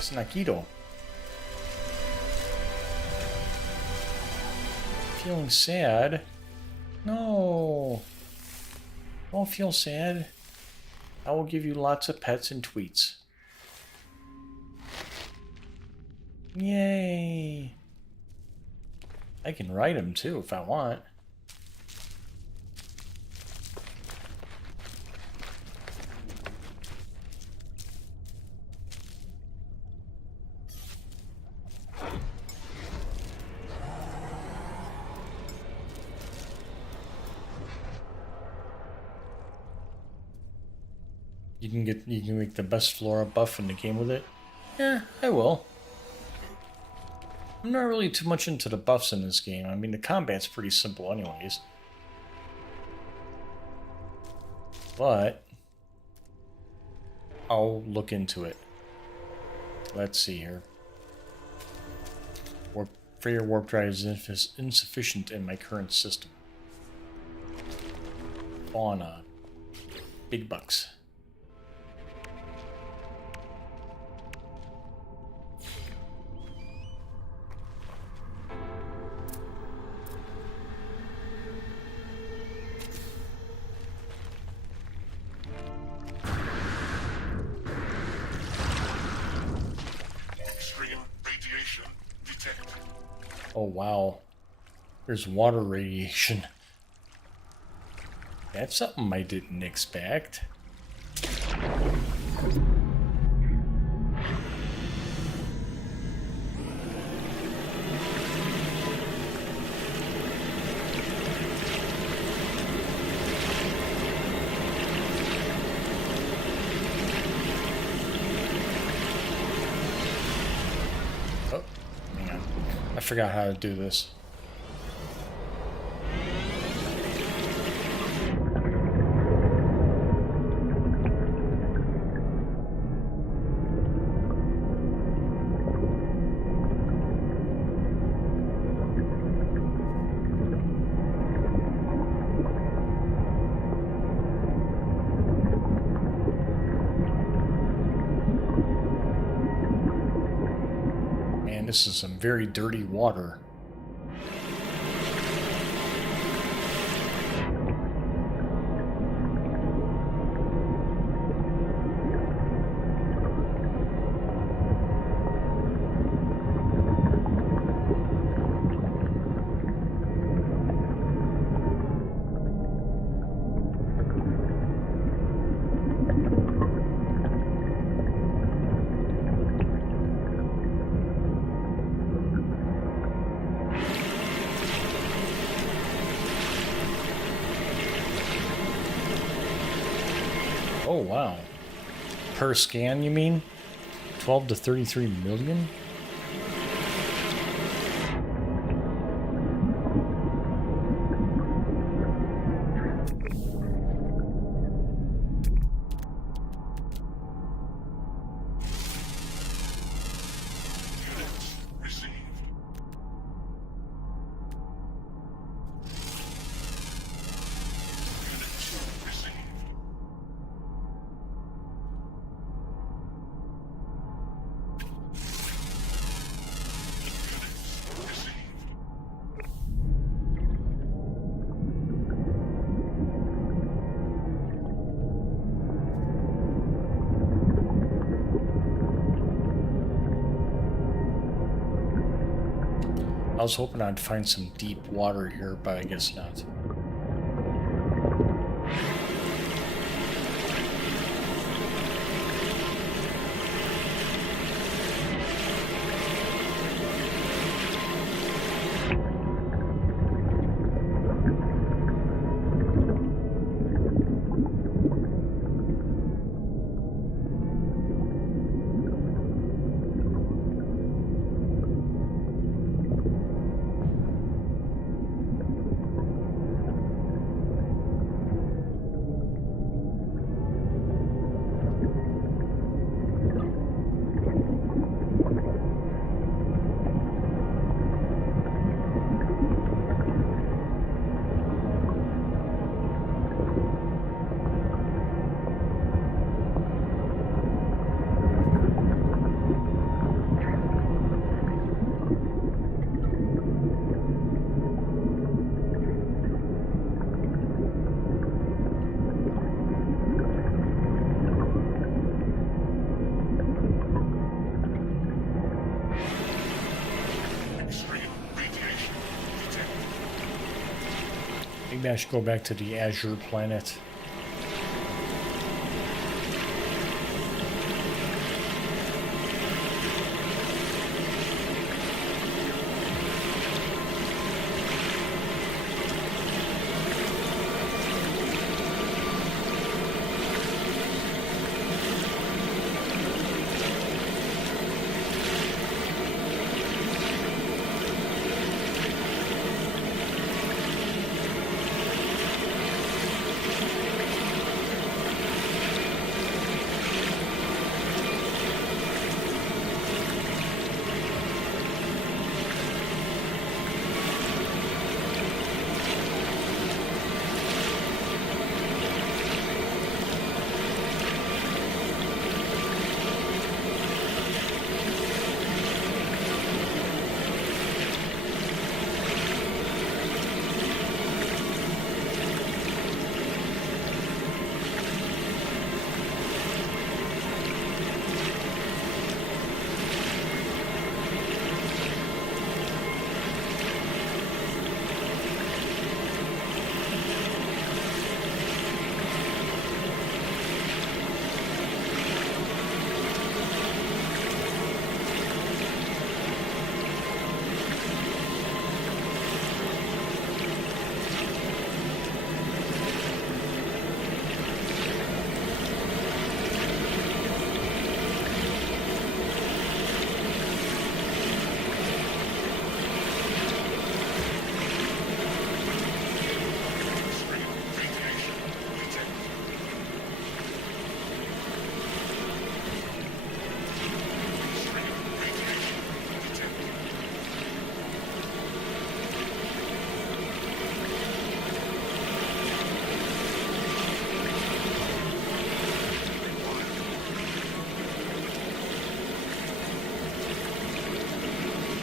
Snaquito. Feeling sad? No. Don't feel sad. I will give you lots of pets and tweets. Yay. I can write them too if I want. You can make the best flora buff in the game with it. Yeah, I will. I'm not really too much into the buffs in this game. I mean, the combat's pretty simple anyways. But I'll look into it. Let's see here. Freighter warp drive is insufficient in my current system. Fauna. Big bucks. Extreme radiation detected. Oh wow. There's water radiation. That's something I didn't expect. Oh, hang on. I forgot how to do this. Man, this is some very dirty water. Oh, wow. Per scan, you mean? 12 to 33 million? Units received. Units received. Units received. I was hoping I'd find some deep water here, but I guess not. Maybe I should go back to the Azure planet.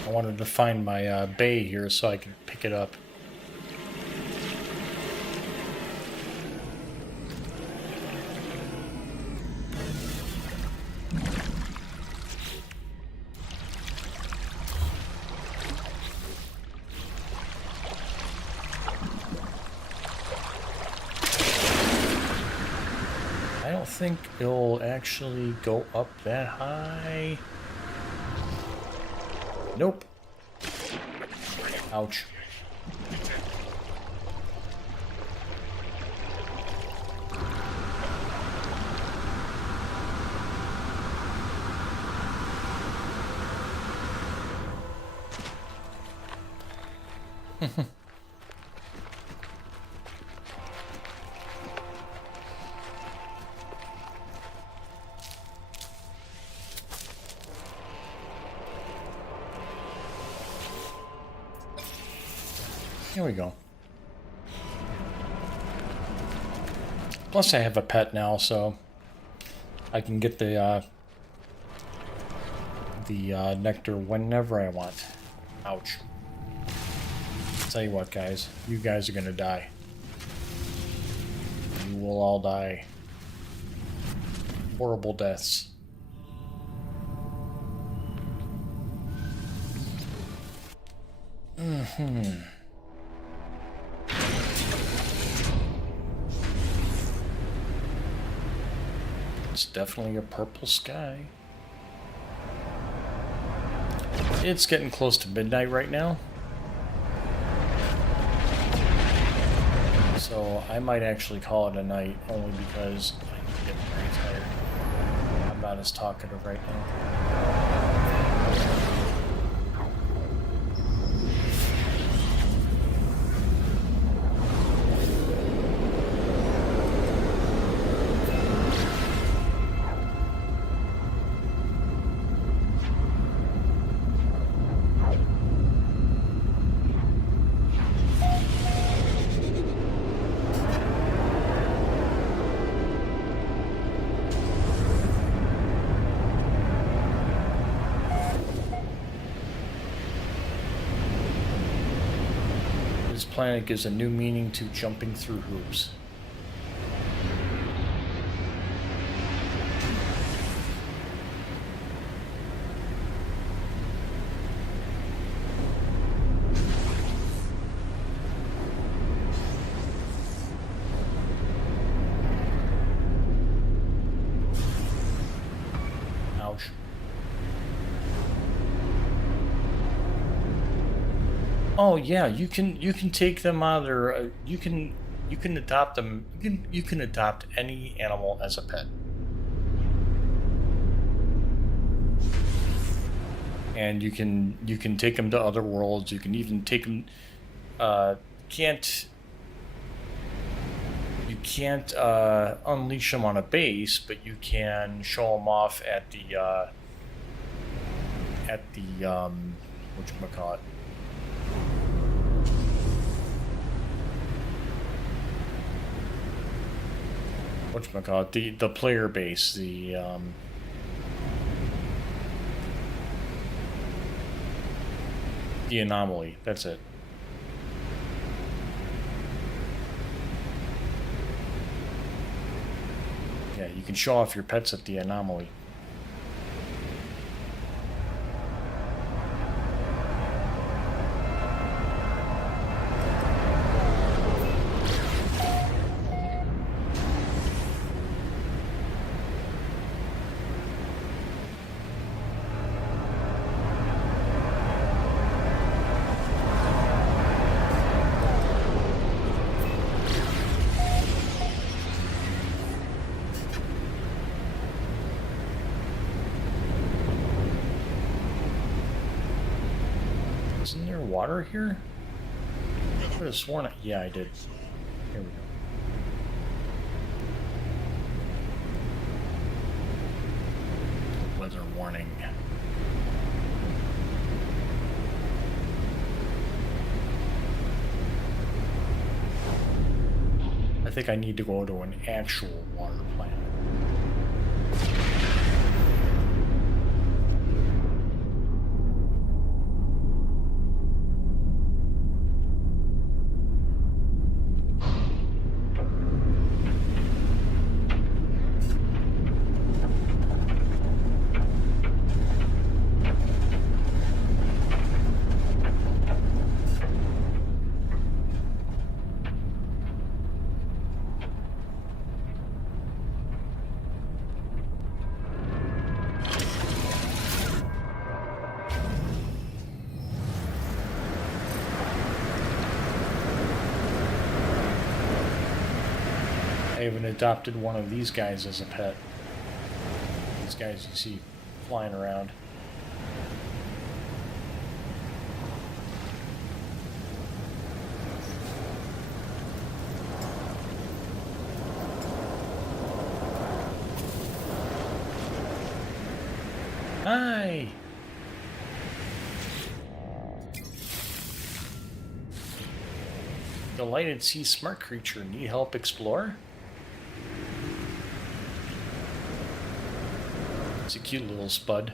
I wanted to find my bay here so I could pick it up. I don't think it'll actually go up that high. Nope. Ouch. Here we go. Plus I have a pet now, so I can get the nectar whenever I want. Ouch. Tell you what, guys. You guys are gonna die. You will all die. Horrible deaths. It's definitely a purple sky. It's getting close to midnight right now. So I might actually call it a night only because I'm getting very tired. I'm not as talkative right now. This planet gives a new meaning to jumping through hoops. Oh yeah, you can take them out of their you can adopt them. You can adopt any animal as a pet. And you can take them to other worlds. You can even take them. Can't you can't unleash them on a base, but you can show them off at the whatchamacallit. Whatchamacallit, the player base, the anomaly. That's it. Yeah, you can show off your pets at the anomaly. Isn't there water here? I could have sworn it. Yeah, I did. Here we go. Weather warning. I think I need to go to an actual water planet. I even adopted one of these guys as a pet. These guys you see flying around. Hi! Delighted to see smart creature. Need help explore? It's a cute little spud.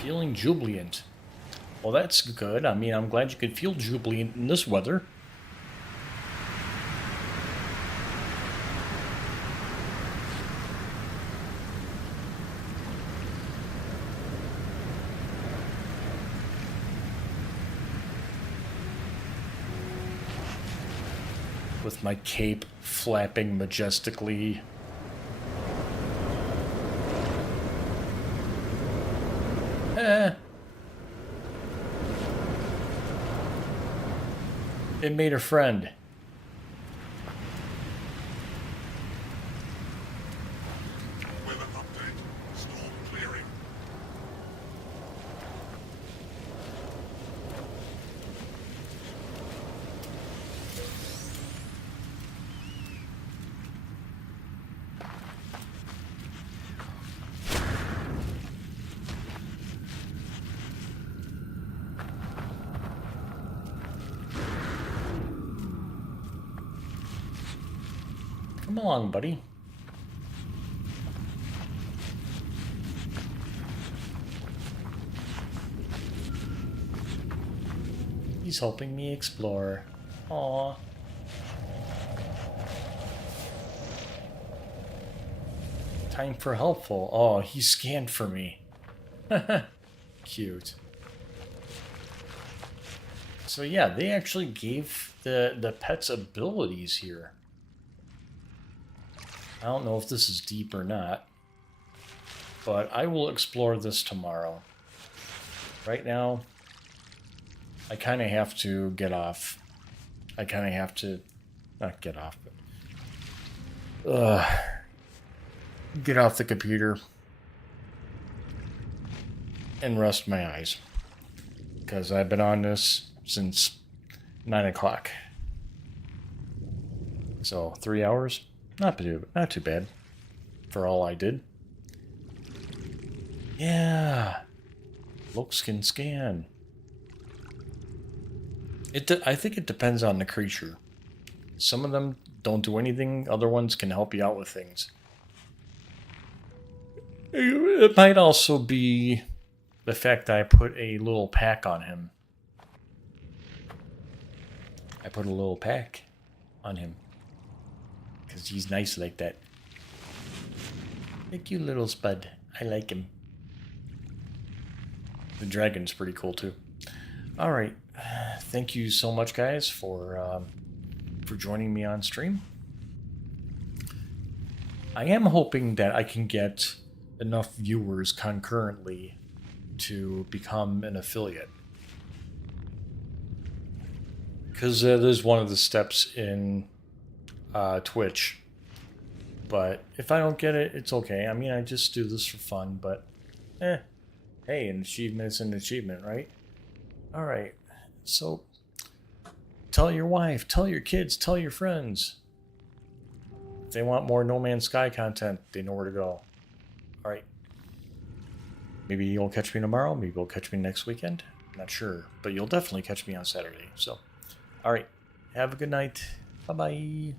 Feeling jubilant. Well, that's good. I mean, I'm glad you can feel jubilant in this weather. With my cape flapping majestically. It made a friend. Weather update. Storm clearing. Come along, buddy. He's helping me explore. Aww. Time for helpful. Oh, he scanned for me. Cute. So yeah, they actually gave the pets abilities here. I don't know if this is deep or not, but I will explore this tomorrow. Right now, I kind of have to get off. I kind of have to, not get off, but get off the computer and rest my eyes. Because I've been on this since 9 o'clock. So 3 hours, not too bad for all I did. Yeah, looks can scan. I think it depends on the creature. Some of them don't do anything. Other ones can help you out with things. It might also be the fact that I put a little pack on him. I put a little pack on him. Because he's nice like that. Thank you, little Spud. I like him. The dragon's pretty cool, too. Alright. Thank you so much, guys, for joining me on stream. I am hoping that I can get enough viewers concurrently to become an affiliate. Because that is one of the steps in Twitch. But if I don't get it, it's okay. I mean, I just do this for fun, but hey, an achievement's an achievement, right? Alright, so tell your wife, tell your kids, tell your friends. If they want more No Man's Sky content, they know where to go. Alright. Maybe you'll catch me tomorrow, maybe you'll catch me next weekend. I'm not sure, but you'll definitely catch me on Saturday. So, alright. Have a good night. Bye-bye.